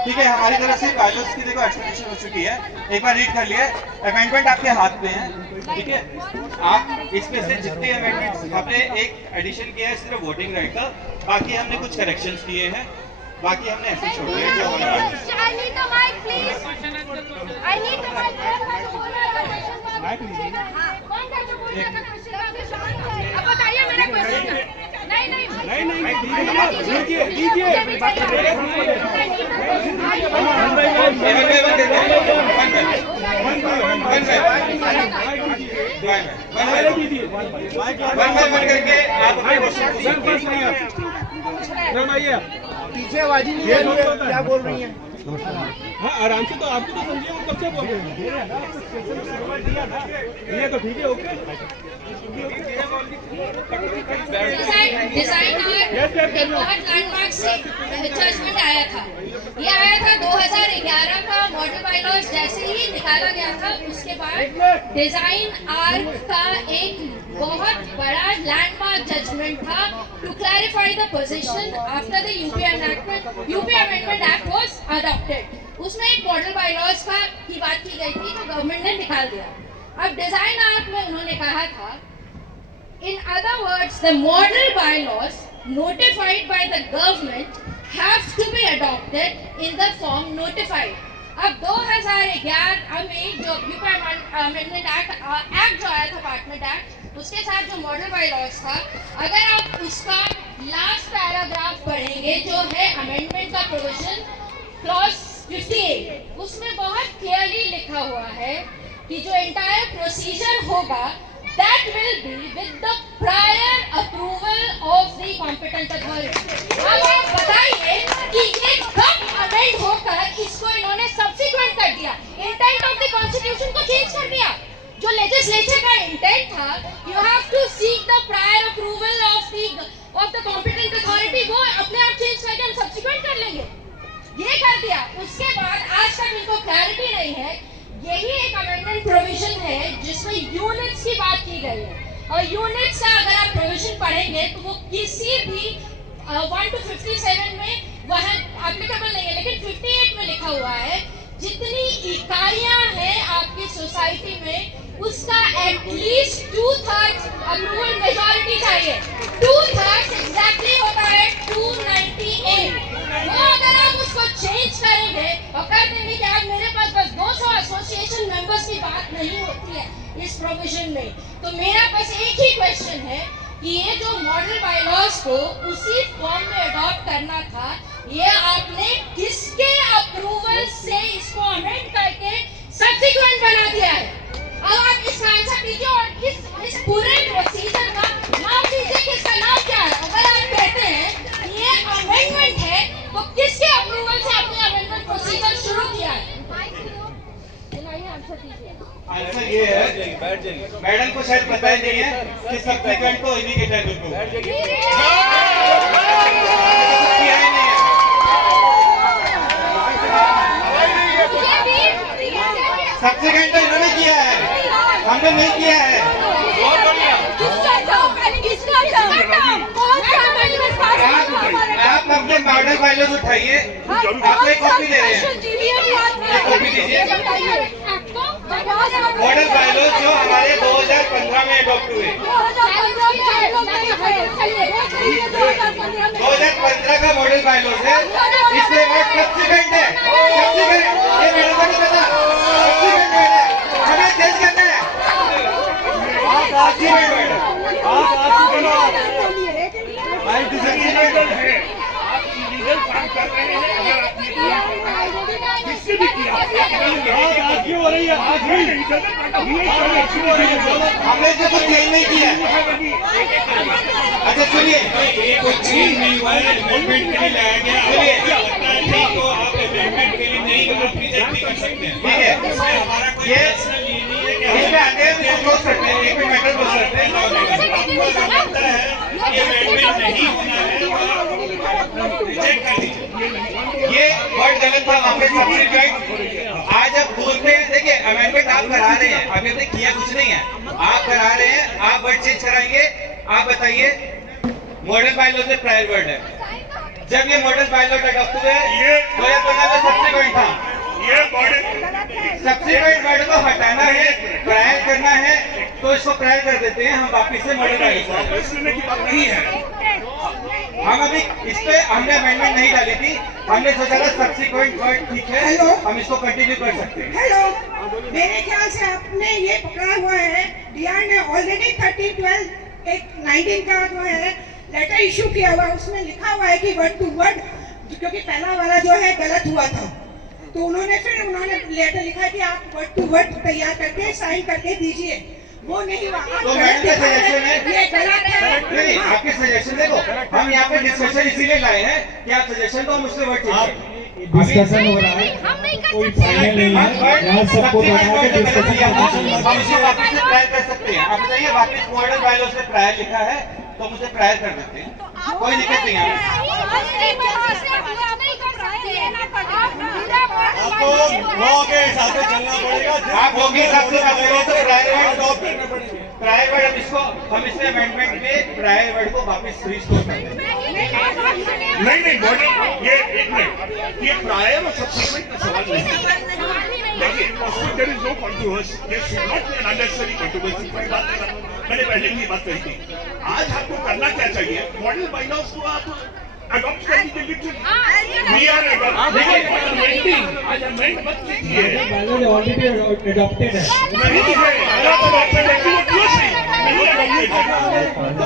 ठीक है, हमारी तरफ से बायलॉज की देखो एक्सप्लेनेशन हो चुकी है, एक बार रीड कर लिया, अमेंडमेंट आपके हाथ में है, ठीक है। आप इसमें से जितने अमेंडमेंट्स, हमने एक एडिशन किया है सिर्फ वोटिंग राइट का, बाकी हमने कुछ करेक्शंस किए हैं, बाकी हमने ऐसे छोड़ दिए जो बताइए मेरे क्वेश्चन का। नहीं पीछे आवाज नहीं है, क्या बोल रही है? हाँ आराम से, तो आपको तो समझिए वो कब से बोल रहे हैं। ये तो ठीक है, ओके। डिजाइन लैंडमार्क से जजमेंट आया था, ये आया था 2011 का मॉडल बायलॉज जैसे ही निकाला गया था, उसके बाद डिजाइन आर्क का एक बहुत बड़ा लैंडमार्क जजमेंट था to clarify the position after the UP amendment act was adopted. उसमें एक मॉडल बायलॉज की बात की गई थी जो गवर्नमेंट ने निकाल दिया। अब डिजाइन आर्क में उन्होंने कहा था, in other words, the model bylaws notified by the government have to be adopted in the form notified. अब 2011 में जो यूपी अमेंडमेंट एक्ट जो आया था, अपार्टमेंट एक्ट, उसके साथ जो मॉडल बायलॉज था, अगर आप उसका लास्ट पैराग्राफ पढ़ेंगे जो है अमेंडमेंट का प्रोविजन क्लॉज 58, उसमें बहुत क्लियरली लिखा हुआ है कि जो एंटायर प्रोसीजर होगा that will be with the prior approval of the competent authority. अब आप बताइए कि ये कब अमेंड होकर इसको इन्होंने सब्सिक्वेंट कर दिया, इंटेंट ऑफ द कॉन्स्टिट्यूशन को चेंज कर दिया। जो लेजिस्लेचर का इंटेंट था, you have to seek the prior approval of the competent authority, वो अपने आप चेंज करके हम सब्सिक्वेंट कर लेंगे, ये कर दिया। उसके बाद आज तक इनको क्लैरिटी नहीं है। यही एक अमेंडमेंट प्रोविजन है जिसमें यूनिट्स की बात की गई है, और यूनिट्स का अगर आप प्रोविजन पढ़ेंगे तो वो किसी भी 1 to 57 में वह एप्लीकेबल नहीं है, लेकिन 58 में लिखा हुआ है जितनी इकाइयां हैं आपकी सोसाइटी में उसका एटलीस्ट 2/3 अप्रूवल मेजॉरिटी चाहिए। 2/3 एग्जैक्टली होता है 298। वो अगर आप उसको चेंज करेंगे और कर देंगे कि आप मेरे पास बस 200 एसोसिएशन मेंबर्स की बात नहीं होती है इस प्रोविजन में, तो मेरा बस एक ही क्वेश्चन है कि ये जो मॉडल बायलॉज को उसी फॉर्म में अडॉप्ट करना था, ये आपने किसके अप्रूवल से इसको अमेंड करके सब्सिक्वेंट बना दिया है? अब आप इसका आंसर दीजिए और इस पूरे प्रोसीजर का नाम दीजिए कि इसका नाम क्या है। अगर आप कहते हैं ये अमेंडमेंट है तो किसके अप्रूवल से आपने अमेंडमेंट प्रोसीजर शुरू किया है? आंसर ये है, मैडम को शायद पता ही नहीं है कि सब्सिक्वेंट को इन्हीं के टाइम को सब्सिक्वेंट तो इन्होंने किया है, हमने नहीं किया है। आप अपने मॉडल बायलॉज उठाइए, आपको एक कॉपी दे रहे हैं, एक कॉपी दीजिए। मॉडल बायलॉज जो हमारे 2015 में अडॉप्ट हुए, 2015 का मॉडल बायलॉज है, इसमें वर्ड सब्सिक्वेंट है। सब्सिक्वेंट ये मेरे को नहीं पता, सब्सिक्वेंट वर्ड है, हमें चेंज करना है। सब्सिक्वेंट वर्ड किससे भी किया हो रही है हमने तो कुछ चेंज नहीं किया। अच्छा सुनिए, कुछ चेंज नहीं हुआ है, अमेंडमेंट के लिए लाया गया। सुनिए, ठीक हो आप अमेंडमेंट के लिए नहीं आप रिजेक्ट भी कर सकते हैं। ठीक है, हमारा कोई ये पर्सनल ये नहीं है कि इसमें आते हैं तो क्लोज करते हैं, एक मिनट मैटर क्लोज करते हैं। आपको अगर लगता है कि अमेंडमेंट नहीं होना है तो आप रिजेक्ट कर दीजिए। ये वर्ड गलत था वहाँ पे सब्सिक्वेंट। आज अब बोलते हैं, देखिए अमेंडमेंट आप करा रहे हैं, अभी तक किया कुछ नहीं है, आप करा रहे हैं, आप वर्ड चेंज कराएंगे। आप बताइए, मॉडल बायलॉ में प्रायर वर्ड है। जब ये मॉडल बायलॉ अडॉप्ट हुए 2015 में सब्सिक्वेंट था, ये सब्सिक्वेंट वर्ड को हटाना है, प्रायर करना है, तो इसको प्रायर कर देते हैं हम वापिस से मॉडल बायलॉ नहीं है। हम अभी इस पे हमने अमेंडमेंट नहीं डाली थी, हमने सोचा था सब्सिक्वेंट वर्ड ठीक है, हम इसको कंटिन्यू कर सकते हैं। हेलो, मेरे ख्याल से आपने ये पकड़ा हुआ है, डीआर ने ऑलरेडी 13/12/19 का जो है लेटर इशू किया हुआ है, उसमें लिखा हुआ है कि वर्ड टू वर्ड, क्योंकि पहला वाला जो है गलत हुआ था, तो उन्होंने लेटर लिखा है कि आप वर्ड टू वर्ड तैयार करके साइन करके दीजिए, वो नहीं हुआ। तो मैडम का सजेशन है, ये गलत है। नहीं आपके सजेशन देखो, हम यहाँ पे डिस्कशन इसीलिए लाए हैं कि आप सजेशन तो हम उससे वर्ड चेंज करें। डिस्कशन हो रहा है, कोई फाइनल नहीं है, यहाँ सबको बता के डिस्कशन हम इसको वापस से प्रायर कर सकते हैं। आप बताइए, वापस मॉडल बायलॉ से प्रायर लिखा है तो मुझे प्रायर कर देते हैं, कोई दिक्कत नहीं है। आपको लॉ के हिसाब से चलना पड़ेगा। आप लॉ के हिसाब से प्रायर वर्ड हम इसमें अमेंडमेंट में प्रायर वर्ड को वापस रिस्टोर कर देंगे। नहीं मॉडल, ये एक मिनट, ये प्रायर और सब्सिक्वेंट का सवाल नहीं है। देखिए, there is no controversy, there should not be an unnecessary controversy. मैंने पहले भी ये बात कही थी। आज आपको करना क्या चाहिए, मॉडल बायलॉज को आप अडॉप्ट कर लीजिए लिटरली। वी आर अमेंडिंग, आज अमेंड मत कीजिए, बायलॉज ऑलरेडी अडॉप्टेड है। नहीं है आप अडॉप्ट करके वो क्यों सही नहीं अडॉप्टेड है,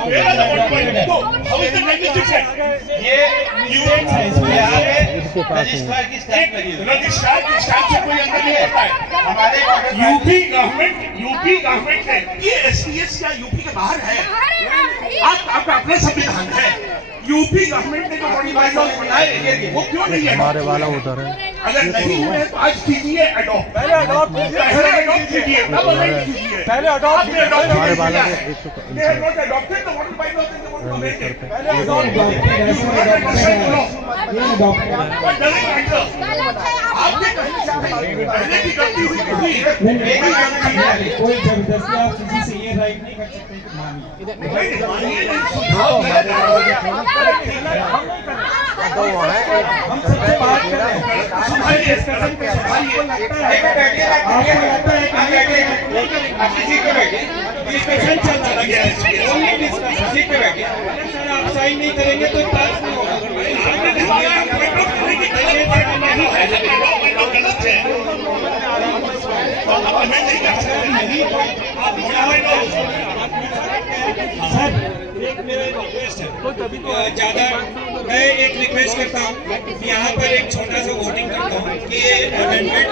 मेरा अडॉप्ट तो हाउ इज द नेगेटिव। ये यहाँ पे रजिस्ट्रार की स्टैम्प लगी हुई है। रजिस्ट्रार की स्टैम्प से कोई अंदर नहीं होता है। हमारे यूपी गवर्नमेंट है, ये एसटीएस क्या यूपी के बाहर है? आपका अपना संविधान है। यूपी गवर्नमेंट ने जो बॉडी बायलॉज बनाए वो क्यों नहीं है? हमारे वाला उधर है, अगर नहीं है तो आज कीजिए अडॉप्ट, पहले अडॉप्ट कीजिए, तब अमेंड कीजिए। पहले अडॉप्ट किया, हमारे वाला they have not adopted the model bylaws in the model amended. पहले अडॉप्ट आपने कहीं से पहले की गलती हुई कोई जबरदस्ती आप किसी से ये राइट नहीं कर सकते कि मानिए। हम सबसे बात कर रहे हैं, डिस्कशन पे आपको लगता है अपनी सीट पे बैठिए, डिस्कशन चल रहा है, सीट पे बैठिए। सर आप साइन नहीं करेंगे तो पास नहीं होगा। गलत है, आप अमेंड नहीं कर सकते। सर एक मेरा रिक्वेस्ट है, ज़्यादा मैं एक रिक्वेस्ट करता हूँ कि यहाँ पर एक छोटा सा वोटिंग करता हूँ कि ये अमेंडमेंट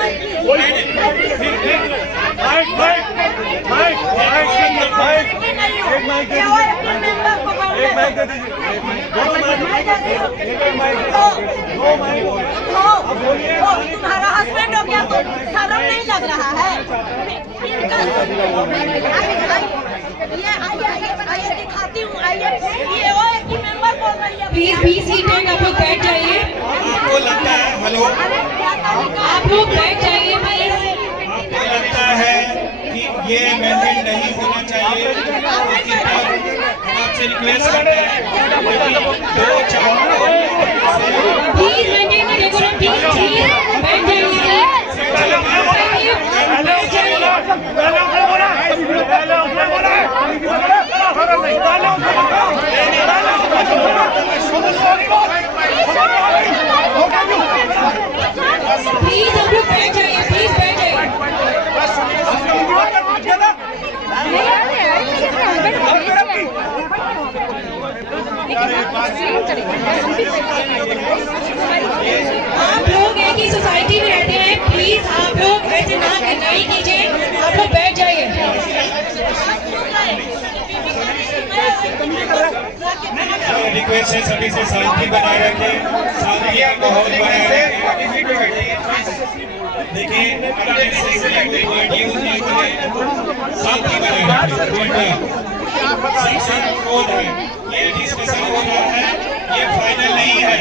तुम्हारा हस्बैंड हो गया तो शर्म नहीं लग रहा है? ये दिखाती हूँ, ये वो एक मेंबर बोल रही है। प्लीज बी सीटेड, आप लोग बैठ जाइए। आपको लगता है, हेलो, आप लोग बैठ जाइए प्लीज। आपको लगता है कि ये अमेंडमेंट नहीं होना चाहिए, लेकिन हम आपसे रिक्वेस्ट करते हैं please maintain the decorum, please बैठ जाइए। प्लीज आप लोग बैठ जाइए, प्लीज बैठ जाइए। आप लोग एक ही सोसाइटी में रहते हैं, प्लीज आप लोग ऐसे ना नहीं रिक्वेस्ट है सभी से शांति बनाए रखें, शांति का माहौल बनाए रखें। देखिए शांति बनाए रखें। सेक्शन 4 में ये डिस्कशन हो रहा है, ये फाइनल नहीं है,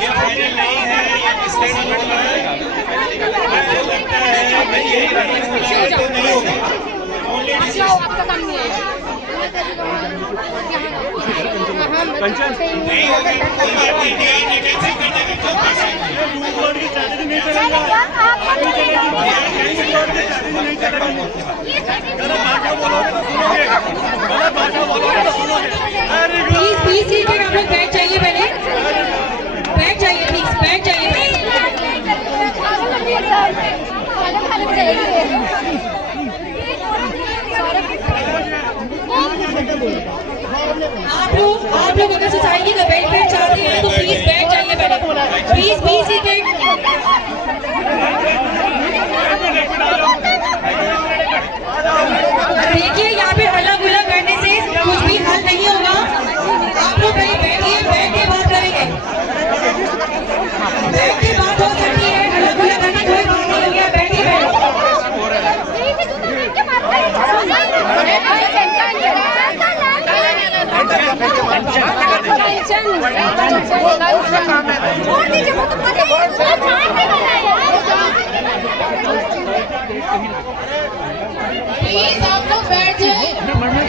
ये फाइनल नहीं है, ये डिस्कशन हो रहा है। मुझे लगता है यही नहीं होगा तो नहीं होगा, ओनली डिस्कशन नहीं होगा। इंडिया ने कैंसिल करने में क्यों पैसा प्लीज सीट पे आप लोग बैठ जाइए, पहले बैठ जाइए, प्लीज बैठ जाइए। आप लोग अगर सोसाइटी का वेलफेयर चाहते हैं तो प्लीज बैठ जाइए पहले, प्लीज सीट पे। देखिए यहाँ पे हल्ला गुल्ला करने से कुछ भी हल नहीं होगा। आप लोग पहले बैठिए, बैठ के बात करेंगे, बैठ के बात हो सकती है, हल्ला गुल्ला करने कोई बात नहीं होगी। बैठिए प्लीज आप लोग बैठ जाइए।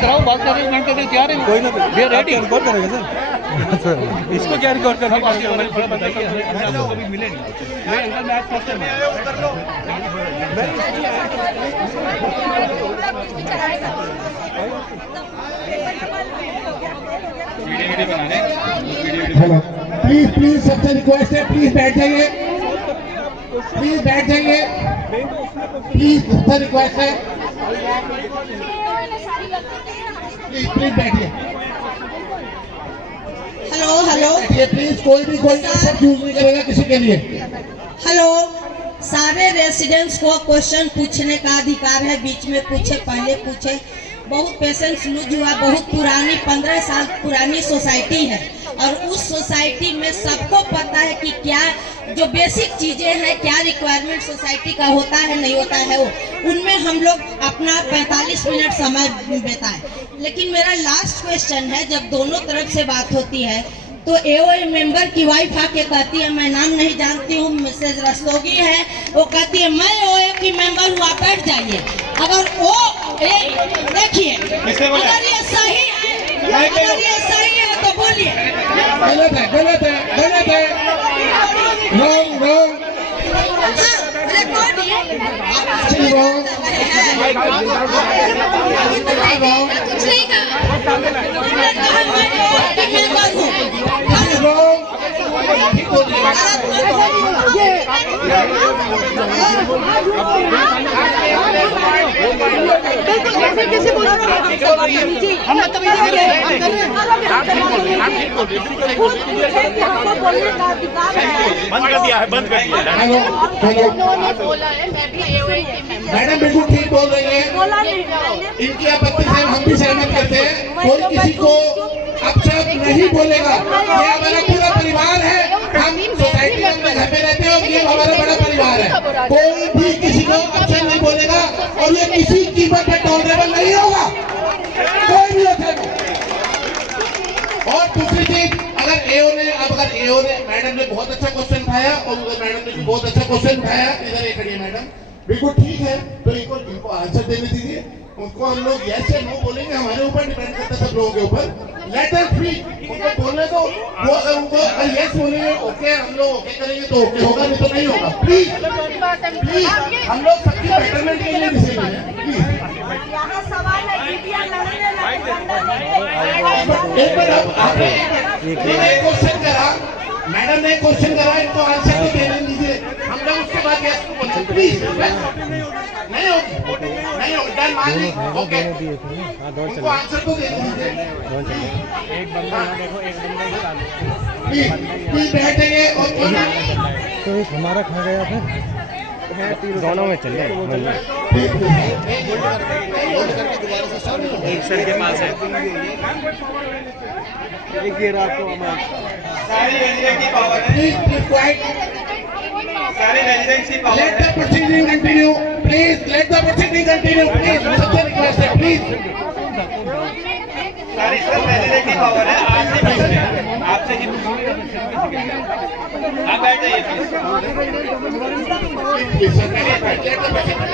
कराओ, बात करने तैयार है, कोई ना वी आर रेडी। रिकॉर्ड करेंगे सर, इसको क्या रिकॉर्ड करना है, हमें थोड़ा बताइए, हम लोग कभी मिले नहीं। मैं अंदर मैच करते हैं, हेलो, प्लीज सबसे रिक्वेस्ट है, प्लीज बैठ जाइए, प्लीज बैठ जाइए, प्लीज सबसे रिक्वेस्ट है, प्लीज बैठिए। हेलो बैठिए प्लीज, कोई शब्द यूज नहीं करेगा किसी के लिए। हेलो, सारे रेसिडेंट्स को क्वेश्चन पूछने का अधिकार है, बीच में पूछे, पहले पूछे। बहुत पेशेंस लूज हुआ, बहुत पुरानी 15 साल पुरानी सोसाइटी है और उस सोसाइटी में सबको पता है कि क्या जो बेसिक चीजें हैं, क्या रिक्वायरमेंट सोसाइटी का होता है नहीं होता है, वो उनमें हम लोग अपना 45 मिनट समय बिताए। लेकिन मेरा लास्ट क्वेश्चन है, जब दोनों तरफ से बात होती है तो एओए मेंबर की वाइफ आके कहती है, मैं नाम नहीं जानती हूँ, मिसेज रस्तोगी है, वो कहती है मैं एओए की मेंबर हूँ, आप बैठ जाइए। अगर वो देखिए, अगर ये सही है, अगर ये सही है तो बोलिए। गलत है, गलत है, गलत है, रॉन्ग रॉन्ग रिकॉर्ड कुछ नहीं कहा, कैसे बोल रहे हम बंद कर दिया है, बंद कर दिया है। मैडम बिल्कुल ठीक बोल रही है, इनकी आपत्ति से हम भी सहमत करते हैं। कोई किसी को अपशब्द नहीं बोलेगा, ये हमारा पूरा परिवार है, हम सोसाइटी में अपने घर पे रहते हैं और ये हमारा बड़ा परिवार है। कोई भी किसी को अपशब्द नहीं बोलेगा और ये किसी कीमत पे टॉलरेबल नहीं होगा, कोई भी हो। और दूसरी चीज, अगर एओ ने मैडम ने बहुत अच्छा क्वेश्चन उठाया और उधर मैडम ने भी बहुत अच्छा क्वेश्चन उठाया, इधर एक खड़ी है मैडम, बिल्कुल ठीक है, तो इनको आंसर देने दीजिए। उनको हम लोग यस या नो बोलेंगे, हमारे ऊपर डिपेंड करता है, सब लोगों के ऊपर। लेट देम फ्री, उनको बोलने दो, वो अगर उनको यस बोलेंगे ओके, हम लोग ओके करेंगे तो ओके होगा, नहीं तो नहीं होगा। प्लीज प्लीज, हम लोग सबकी बेटरमेंट के लिए डिसीजन है, प्लीज। एक बार आपने क्वेश्चन करा, मैडम ने क्वेश्चन करा, इनको आंसर तो देने दीजिए, हम लोग उसके बाद यस को बोलते हैं। प्लीज नहीं होगी, नहीं होगी, डन मान ली, ओके, उनको आंसर तो दे दीजिए। एक बंदा देखो, एक बंदा प्लीज बैठेंगे और तो एक हमारा खा गया था। दोनों में चल रहे एक सर के पास है एक ये रात को हमारे सारे रेजिडेंट की पावर है, सारे रेजिडेंट्स की पावर Let the है। proceeding continue. Please, let the proceeding continue. Please, सबसे request है, please. सारी सब रेजिडेंट की पावर है, आपसे पूछते हैं, आपसे ही पूछते हैं। आप बैठ जाइए please. Please, sir, let the proceeding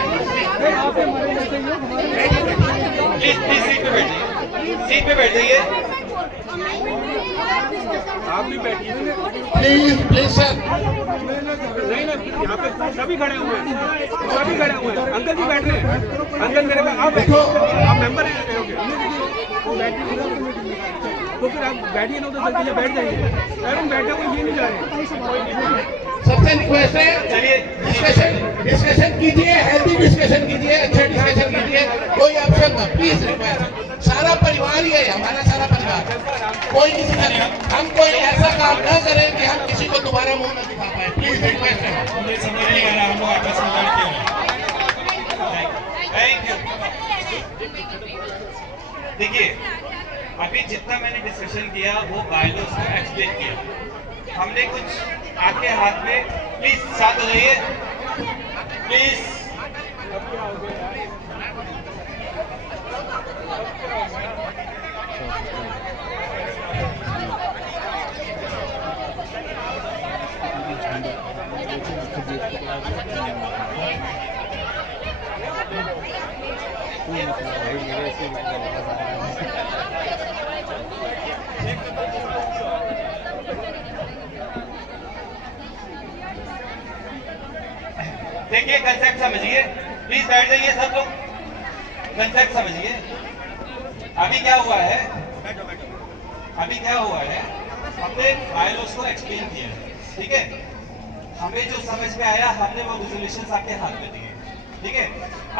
please please seat पे बैठिए, सीट पे बैठ जाइए। आप भी बैठिए। Please, please, sir. नहीं ना, यहाँ पे सभी खड़े हुए हैं, सभी खड़े हुए हैं। अंकल जी बैठ रहे हैं, अंकल मेरे पास आप देखो, आप मेंबर हैं तो बैठिए, तो फिर आप बैठिए ना, उधर चलिए बैठ जाइए। मैडम बैठे कोई ये नहीं जा रहे। सबसे रिक्वेस्ट है, चलिए डिस्कशन कीजिए, हेल्दी डिस्कशन कीजिए, अच्छा डिस्कशन कीजिए, कोई ऑप्शन ना, प्लीज रिक्वेस्ट। सारा परिवार ही है, हमारा सारा परिवार, कोई किसी का नहीं। हम कोई ऐसा काम ना करें कि हम किसी को दोबारा मुंह न दिखा पाए, प्लीज रिक्वेस्ट है। मुझे समझ नहीं आ रहा हम लोग आपस में लड़ क्यों रहे हैं। Thank you. देखिए, अभी जितना मैंने डिस्कशन किया वो बायलॉज को एक्सप्लेन किया। हमने कुछ आपके हाथ में, प्लीज साथ हो जाइए प्लीज। देखिए कंसेप्ट समझिए, प्लीज बैठ जाइए सब लोग, कंसेप्ट समझिए। अभी क्या हुआ है, हमने बायलॉज को एक्सप्लेन किया है, ठीक है। हमें जो समझ में आया हमने वो रेजोल्यूशन आपके हाथ में दिए, ठीक है।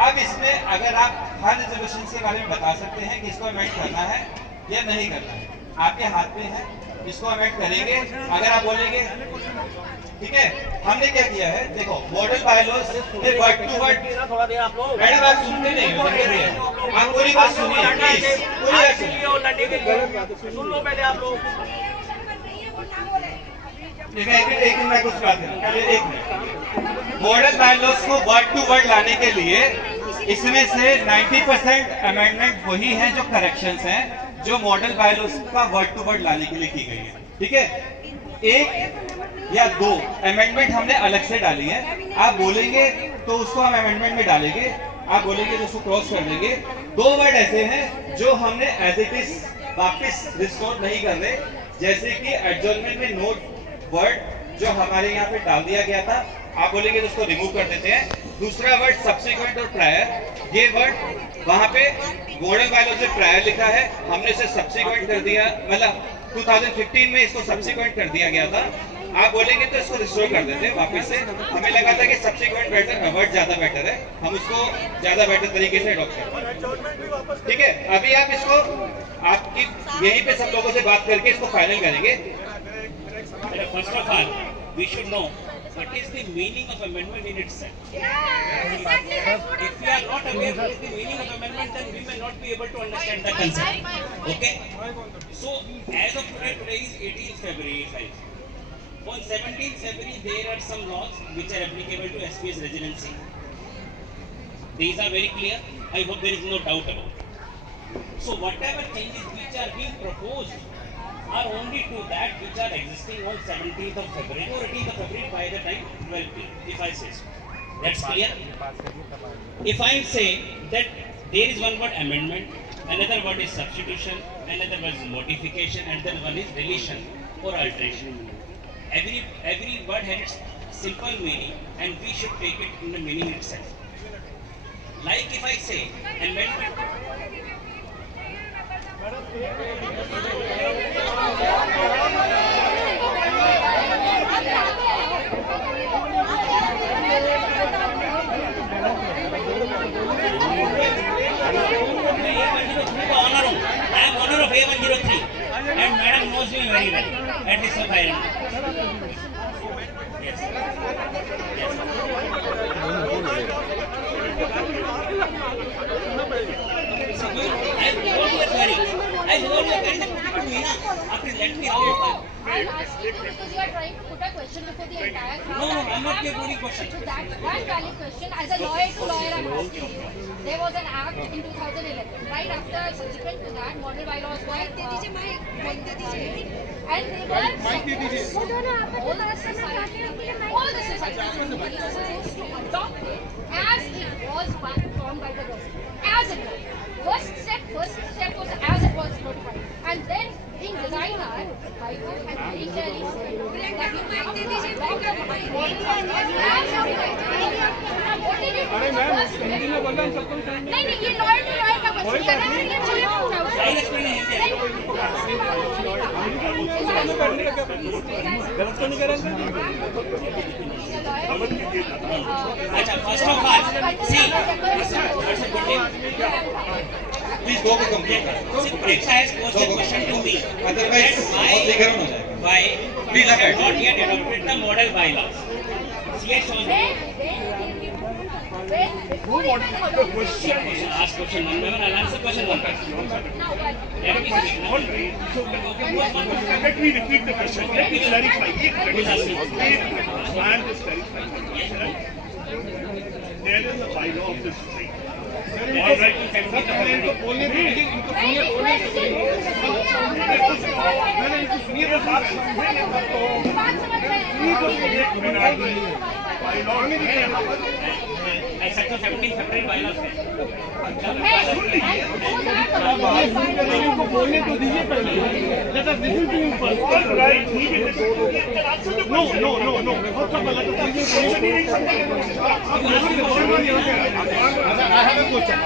अब इसमें अगर आप हर रेजोल्यूशन के बारे में बता सकते हैं कि इसको अमेंड करना है या नहीं करना है, आपके हाथ में है, इसको अमेंड करेंगे अगर आप बोलेंगे, ठीक है। हमने क्या किया है, देखो model bylaws word to word, madam आप सुनते नहीं हो, आप पूरी बात सुनिए प्लीज, पूरी बात सुनिए, सुन लो पहले आप लोग। एक मिनट मैं कुछ बात करूं, एक मिनट। मॉडल बायलॉज को वर्ड टू वर्ड लाने के लिए इसमें से 90% अमेंडमेंट वही है जो करेक्शंस हैं जो मॉडल बायलॉज का वर्ड टू वर्ड लाने के लिए की गई है, ठीक है। एक या दो अमेंडमेंट हमने अलग से डाली है, आप बोलेंगे तो उसको हम अमेंडमेंट में डालेंगे, आप बोलेंगे तो उसको क्रॉस कर देंगे। दो वर्ड ऐसे हैं जो हमने एज इट इज वापस रिस्टोर नहीं कर रहे, जैसे कि एडजॉर्नमेंट में नोट वर्ड जो हमारे यहाँ पे डाल दिया गया था, आप बोलेंगे तो उसको रिमूव कर देते हैं। दूसरा वर्ड सब्सिक्वेंट और प्रायर, ये वर्ड वहाँ पे मॉडल बायलॉज में प्रायर लिखा है, हमने इसे सब्सिक्वेंट कर दिया, मतलब 2015 में इसको सब्सिक्वेंट कर दिया गया था। आप बोलेंगे तो इसको रिस्टोर कर देते हैं वापस से। हमें लगा था कि सब्सिक्वेंट वर्ड ज्यादा बेटर है, हम उसको ज्यादा बेटर तरीके से अडॉप्ट करें, ठीक है। अभी आप इसको आपकी यहीं पे सब लोगों से बात करके इसको फाइनल करेंगे। First of all, we should know what is the meaning of amendment in itself. If we are not aware what is the meaning of amendment, then we may not be able to understand the concept. Okay? So, as of today is 18th February 5. On 17th February, there are some laws which are applicable to SPS residency. These are very clear. I hope there is no doubt about it. So, whatever changes which are being proposed are only to that which are existing on 17th of February or 18th of February by the time 12 p.m. if I say so. That's clear. If I say that there is one word amendment, another word is substitution, another word is modification, and then one is deletion or alteration. Every word has its simple meaning and we should take it in the meaning itself. Like if I say amendment, I am owner of A103 and madam knows me very well, at least of I am. I'm asking you because you are trying to put a question before the entire crowd. No, I'm not putting question. So that's one valid question. As a lawyer to lawyer, I'm asking you. There was an act in 2011. Right after, subsequent to that, model bylaws were... and they were... all the societies supposed to adopt it as it was formed by the government. As it was. First step was as it was notified. And then in design art, High Court had very clearly said that you have to adopt the model bylaws as what did it do? First, नहीं ये lawyer to lawyer का question है ये चलिए पूरा गलत तो नहीं करेंगे अच्छा first of all see please go to complete question to me otherwise बहुत दिग्गम हो जाएगा why please have not yet adopted the model bylaws. Yes or no? Ask question one by one. I'll answer question one by one. Let me speak. Let me repeat the question. Let me clarify. And just clarify. There is a bylaw of this society. All right, Section 17 February bylaws है. बोलने तो दीजिए पहले. Let us listen to him first. all right. No. बहुत गलत है. I have a question.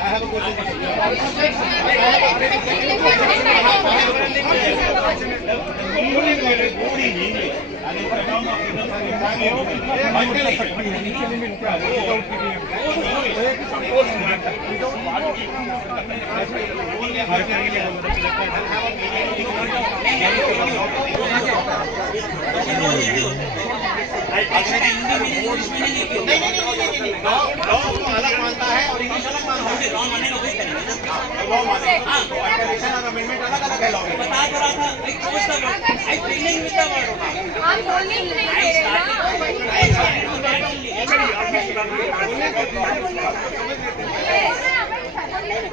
अलग मानता है और इंग्लिश अलग मानता है. लॉ मानेगा वही करेंगे ना. लॉ माने. हाँ, एडिशन और अमेंडमेंट अलग अलग है. लॉ में बता तो रहा था. I chose the word. I feeling with the word. आप बोलने ही नहीं दे रहे ना.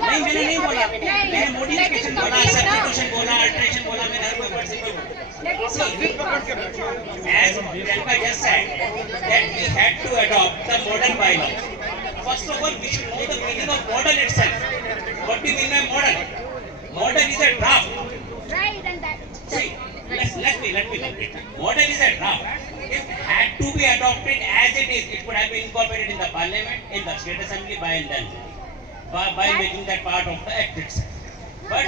नहीं मैंने नहीं बोला. मैंने मॉडिफिकेशन बोला, सब्स्टिट्यूशन बोला, अल्टरेशन बोला. मैंने हर कोई वर्ड से नहीं बोला. As Priyanka just said that we had to adopt the model bylaws. First of all, we should know the meaning of model itself. What do you mean by model? Model is a draft. Right, and that. See, let me complete. Model is a draft. It had to be adopted as it is. It could have been incorporated in the parliament, in the state assembly by and then by making that part of the act itself. But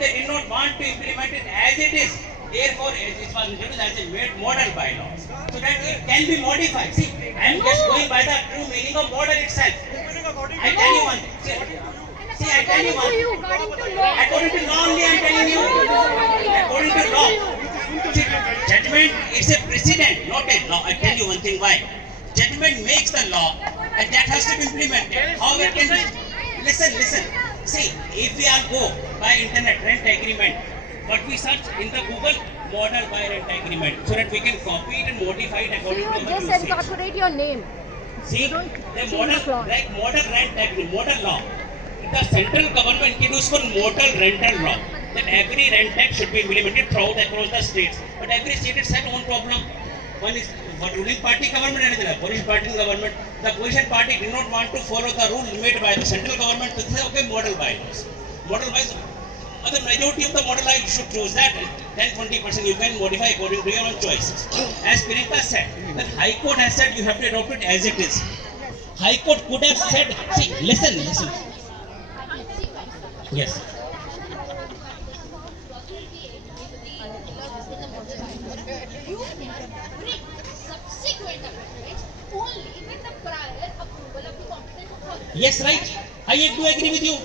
they did not want to implement it as it is. Therefore, it was introduced as a model bylaws, so that it can be modified. See, I am just going by the true meaning of model itself. I tell you one thing. See, I tell you one thing. According to law only, I am telling you. According to law. See, judgment is a precedent, not a law. I tell you one thing why. Judgment makes the law, and that has to be implemented. How it can be? Listen. See, if we all go by internet rent agreement, what we search in the Google model by rent agreement, so that we can copy it and modify it according to our Just usage. incorporate your name. See, the model rent agreement, model law. The central government introduced for model rental law that every rent tax should be implemented throughout across the states. But every state has its own problem. One is what ruling party government and the opposition party government. The opposition party did not want to follow the rule made by the central government to say, okay, model bylaws. Model bylaws. The majority of the model law you should choose that 10-20% you can modify according to your own choices. As Priyanka said, the High Court has said you have to adopt it as it is. High Court could have said, see, listen. Yes. Subsequent amendments only with the prior approval of the competent authority. Yes, right. I do agree with you.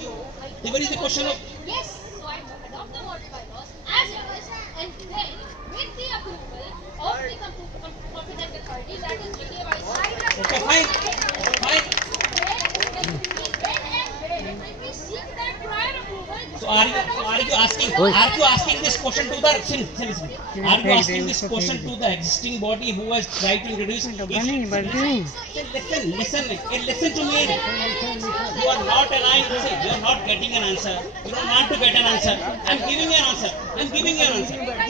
There is the question of Yes, so I adopt the model bylaws as it is, and then with the approval of the are you asking this question to the are you asking this question to the existing body who has tried to introduce? Listen to me. You are not aligned. You are not getting an answer. You don't want to get an answer. I'm giving you an answer.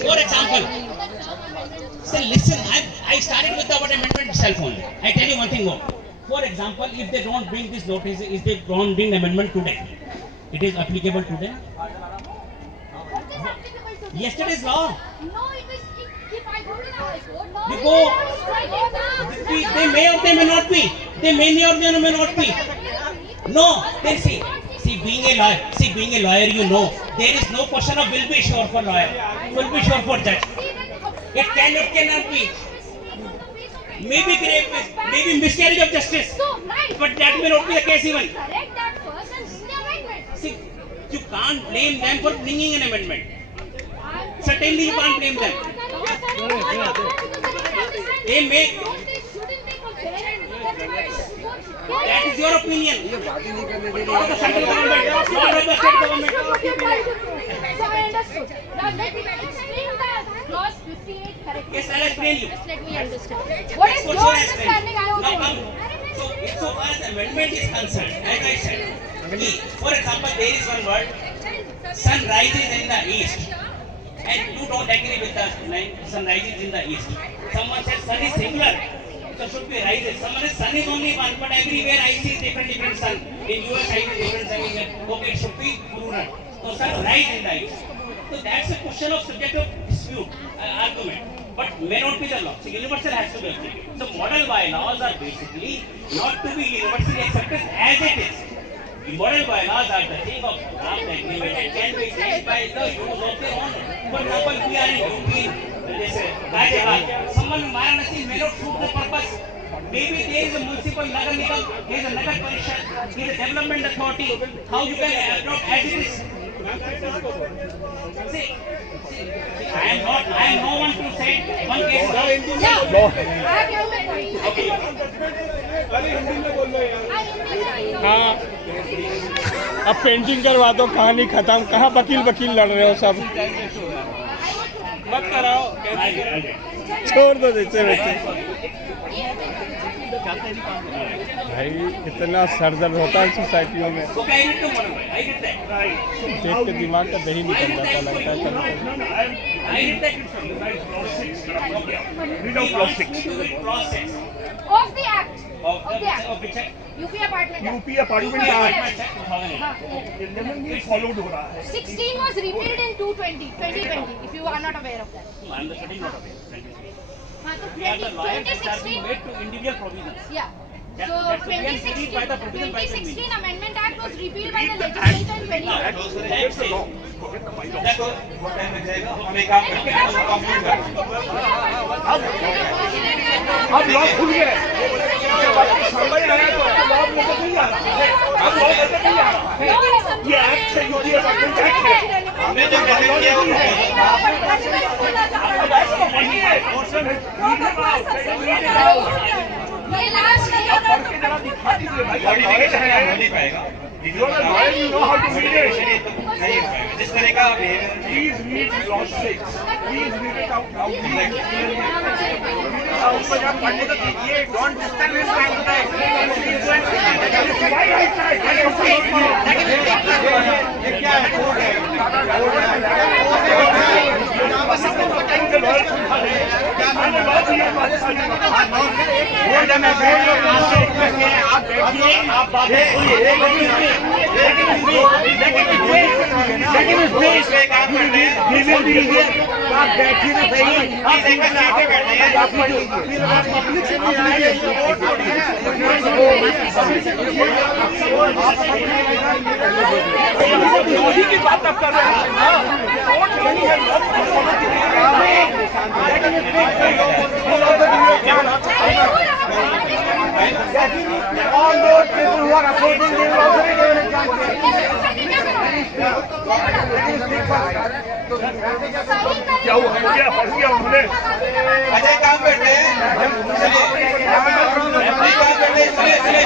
For example, say listen. I started with the word amendment itself only. I tell you one thing more. For example, if they don't bring this notice, if they don't bring amendment today, it is applicable today. Yesterday's law. No, it is. If I go to the High Court, They may or they may not be. They may or they may not be. No, they see, being a lawyer, you know, there is no question of will be sure for lawyer, will be sure for judge. It cannot be. Maybe grave, maybe miscarriage of justice. But that may not be the case even. Correct that first and bring the amendment. See, you can't blame them for bringing an amendment. Certainly you can't blame them. They may. That is your opinion. Not of the central government, not of the state government. So I understood. Now let me explain the clause 58 correctly. Yes, I'll explain you. Just let me understand. What is your understanding? I also want. So far as amendment is concerned, as I said, for example, there is one word, sun rises in the east, and you don't agree with the line, sun rises in the east. Someone says sun is singular, so should be rises. Someone says sun is only one, but everywhere I see different sun. In US I see different sun. Okay, it should be plural. So sun rise in the east. So that's a question of subject of dispute, argument. But may not be the law. So universal has to be applicable. So model bylaws are basically not to be universally accepted as it is. The model bylaws are the thing of draft agreement and can be changed by the use of their own. For example, we are in UP, someone in Varanasi may not suit the purpose. Maybe there is a municipal Nagar Nigam, there is a Nagar Parishad, there is a development authority. How you can adopt as it is? See, I am no one to say one case. हाँ, अब painting करवा दो, कहानी खत्म। कहाँ वकील लड़ रहे हो सब? मत कराओ, छोड़ दो जैसे वैसे। भाई इतना सरदर्द होता है सोसाइटियों में, देख के दिमाग का दही निकल जाता लगता है। Of the act. UP Apartment Act. followed हो रहा है. 16 was repealed in 2020. If you are not aware of that. I'm certainly not aware. हाँ, तो The lawyers have been made to individual provisions. Yeah. That So should be agreed by the provision by the 2016 Amendment Act was repealed by the legislature in 2020. देखो time लग जाएगा, हम एक काम करते हैं, हम कंप्लीट करते हैं। अब लॉ खुल गए, समझ आया तो लॉ लेकर नहीं आ रहा है, अब लॉ लेकर नहीं आ रहा है। ये एक्ट है, यूपी अपार्टमेंट एक्ट है, हमने जो गठन किया वो है। ये लास्ट करके जरा दिखा दीजिए भाई। मॉडिफिकेशन हो नहीं पाएगा। You are a lawyer, you know how to read it. नहीं हो पाएगा। जिस तरह का Please read clause 6. Please read it out loud. ऊपर जब पढ़ने तो कीजिए, don't disturb his time to time. Why I try? ये क्या है? कोड है। बस अपने टाइम के लॉयर सुना रहे हैं। मैंने लॉ दिया बोर्ड में बोल लो आप बैठिए, आप बातें सुनिए। लेकिन उसमें काम करते हैं, आप बैठिए ना सही, आप पब्लिक से नहीं आए, मोदी की बात आप कर रहे हैं, all those people who are opposing they will also be given a chance. क्या हुआ उन्होंने? अजय काम करते हैं, चलिए काम करते हैं, चलिए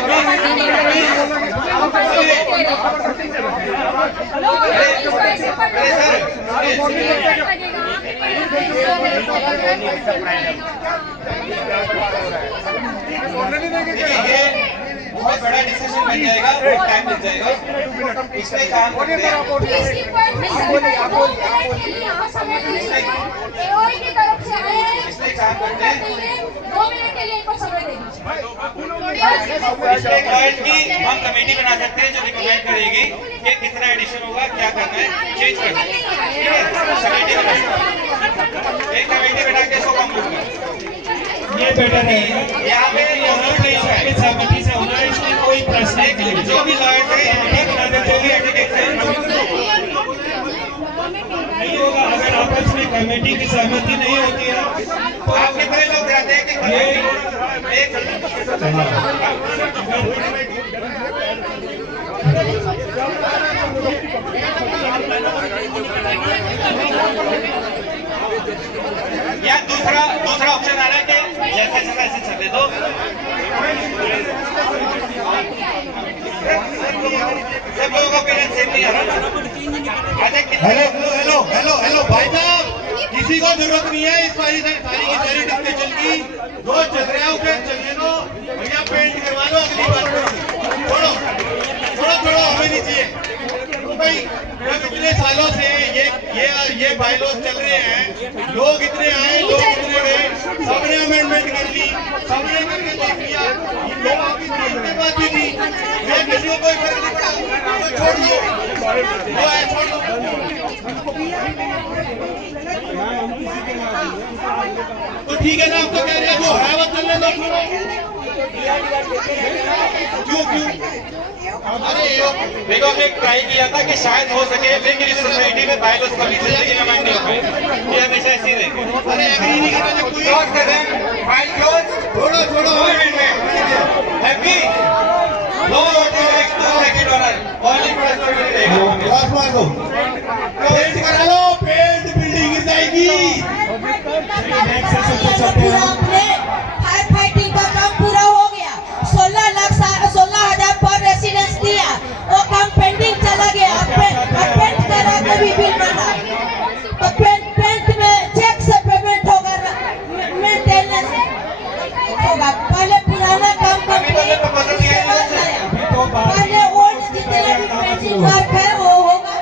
बहुत बड़ा डिसीजन बन जाएगा, बहुत टाइम लग जाएगा। इसमें काम करते हैं, इसमें काम करते हैं। 2 मिनट के लिए इनको समय दे दीजिए। इसमें क्लाइंट की हम कमेटी बना सकते हैं जो रिकमेंड करेगी कि कितना एडिशन होगा, क्या करना है, चेंज करना है। ठीक है, कमेटी बना एक कमेटी बना के इसको कंप्लीट करें। ये बेटर है। यहाँ पे सहमति से होना है, इसमें कोई प्रश्न नहीं। जो भी लॉयर्स है जो भी एडवोकेट है नहीं होगा। अगर आपस में कमेटी की सहमति नहीं होती है तो आप कितने लोग चाहते हैं कि या दूसरा ऑप्शन आ रहा है कि जैसा जैसा ऐसे चले दो। सब लोगों का ओपिनियन सेम नहीं आ रहा। हेलो भाई साहब, किसी को जरूरत नहीं है इस सारी की सारी डिस्कशन की। जो चल रहा है उसे चलने दो भैया, पेंट करवा लो, अगली बात करो। छोड़ो हमें नहीं चाहिए भाई। जब इतने सालों से ये बायलॉज चल रहे हैं, लोग इतने आए, लोग इतने गए, सबने अमेंडमेंट कर ली, सबने करके देख लिया। लोग आपकी इनके पास भी थी, मैं किसी को कोई फर्क नहीं पड़ा, तो छोड़ दो, वो है छोड़ दो। तो ठीक है ना, आप तो कह रहे हैं जो है वो चलने दो। क्यों अरे देखो, हमने ट्राई किया था कि शायद हो सके, लेकिन इस सोसाइटी में बायलॉज कभी जिंदगी में माइंड नहीं हो पाए। ये हमेशा ऐसे ही रहेंगे। अरे एग्री नहीं करना, कोई क्लोज कर दें, फाइल क्लोज। छोड़ो happy no second honour only for cross मार दो, पेंट करा लो, पेंट बिल्डिंग गिर जाएगी। फायर फाइटिंग का काम पूरा हो गया। 16,00,000 पर रेसिडेंस दिया, वो काम पेंडिंग चला गया। पेंट करा के भी बिल बना, तो पेंट में चेक से पेमेंट होगा, मेंटेनेंस होगा। पहले पुराना काम कंप्लीट, पहले ओल्ड जितने भी पेंटिंग वर्क है वो होगा।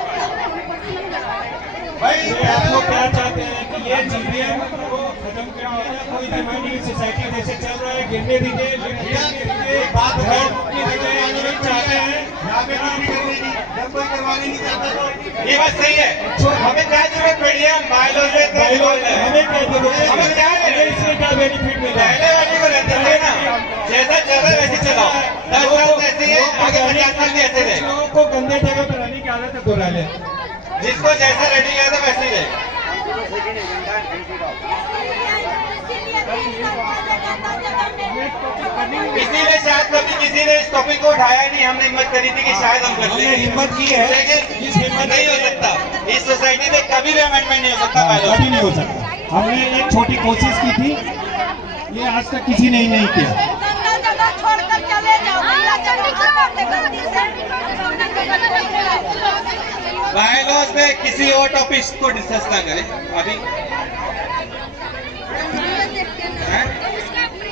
भाई आप लोग क्या चाहते हैं कि ये जीबीएम को खत्म कर दिया जाए? कोई डिमांडिंग सोसाइटी जैसे चल रहा है, गिरने दीजिए, बात चाहते हैं ये बात सही है। हमें क्या जरूरत पड़ी है? बायलॉज हमें क्या जरूरत है? हमें क्या है? इससे क्या बेनिफिट मिला? पहले वाली को रहते थे ना, जैसा चल रहा है वैसे चलाओ। 10 साल ऐसे ही है, आगे 50 साल भी ऐसे रहे। लोगों को गंदे जगह पर रहने की आदत है, दोहरा ले। जिसको जैसा रेडी किया था वैसे ही रहे। इसीलिए शायद कभी किसी ने इस टॉपिक को उठाया नहीं। हमने हिम्मत करी थी कि शायद हम कर लेंगे, हिम्मत की है, लेकिन हिम्मत नहीं हो सकता। इस सोसाइटी में कभी भी अमेंडमेंट नहीं हो सकता। कभी नहीं हो सकता। हमने एक छोटी कोशिश की थी, ये आज तक किसी ने नहीं किया। छोड़कर चले जाओ, बायलॉज में किसी और टॉपिक को डिस्कस ना करें अभी।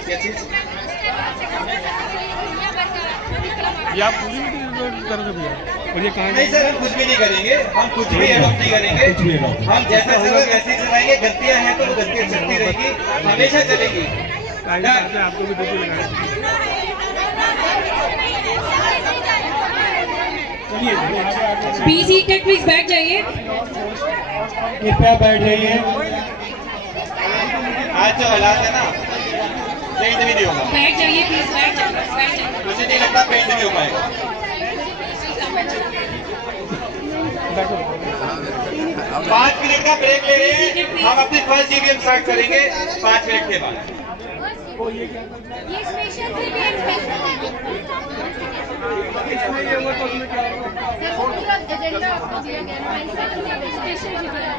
क्या चीज? या पूरी कर दो भैया। और ये कहानी नहीं सर, हम कुछ भी नहीं करेंगे, हम कुछ भी एडॉप्ट नहीं करेंगे। हम जैसा चलो वैसे ही चलाएंगे। गलतियां हैं तो वो गलतियां चलती रहेगी, हमेशा चलेगी। आपको भी ड्यूटी लगाना। बी सीटेड प्लीज बैठ जाइए। कृपया बैठ जाइए। आज जो हालात है ना, पेंट भी नहीं होगा। बैठ जाइए प्लीज, बैठ जाइए। मुझे नहीं लगता पेंट नहीं हो पाएगा। 5 मिनट का ब्रेक ले रहे हैं। हम अपनी फर्स्ट जीबीएम स्टार्ट करेंगे 5 मिनट के बाद। ये स्पेशल जीबीएम सर, पूरा एजेंडा दिया गया है। Special GBM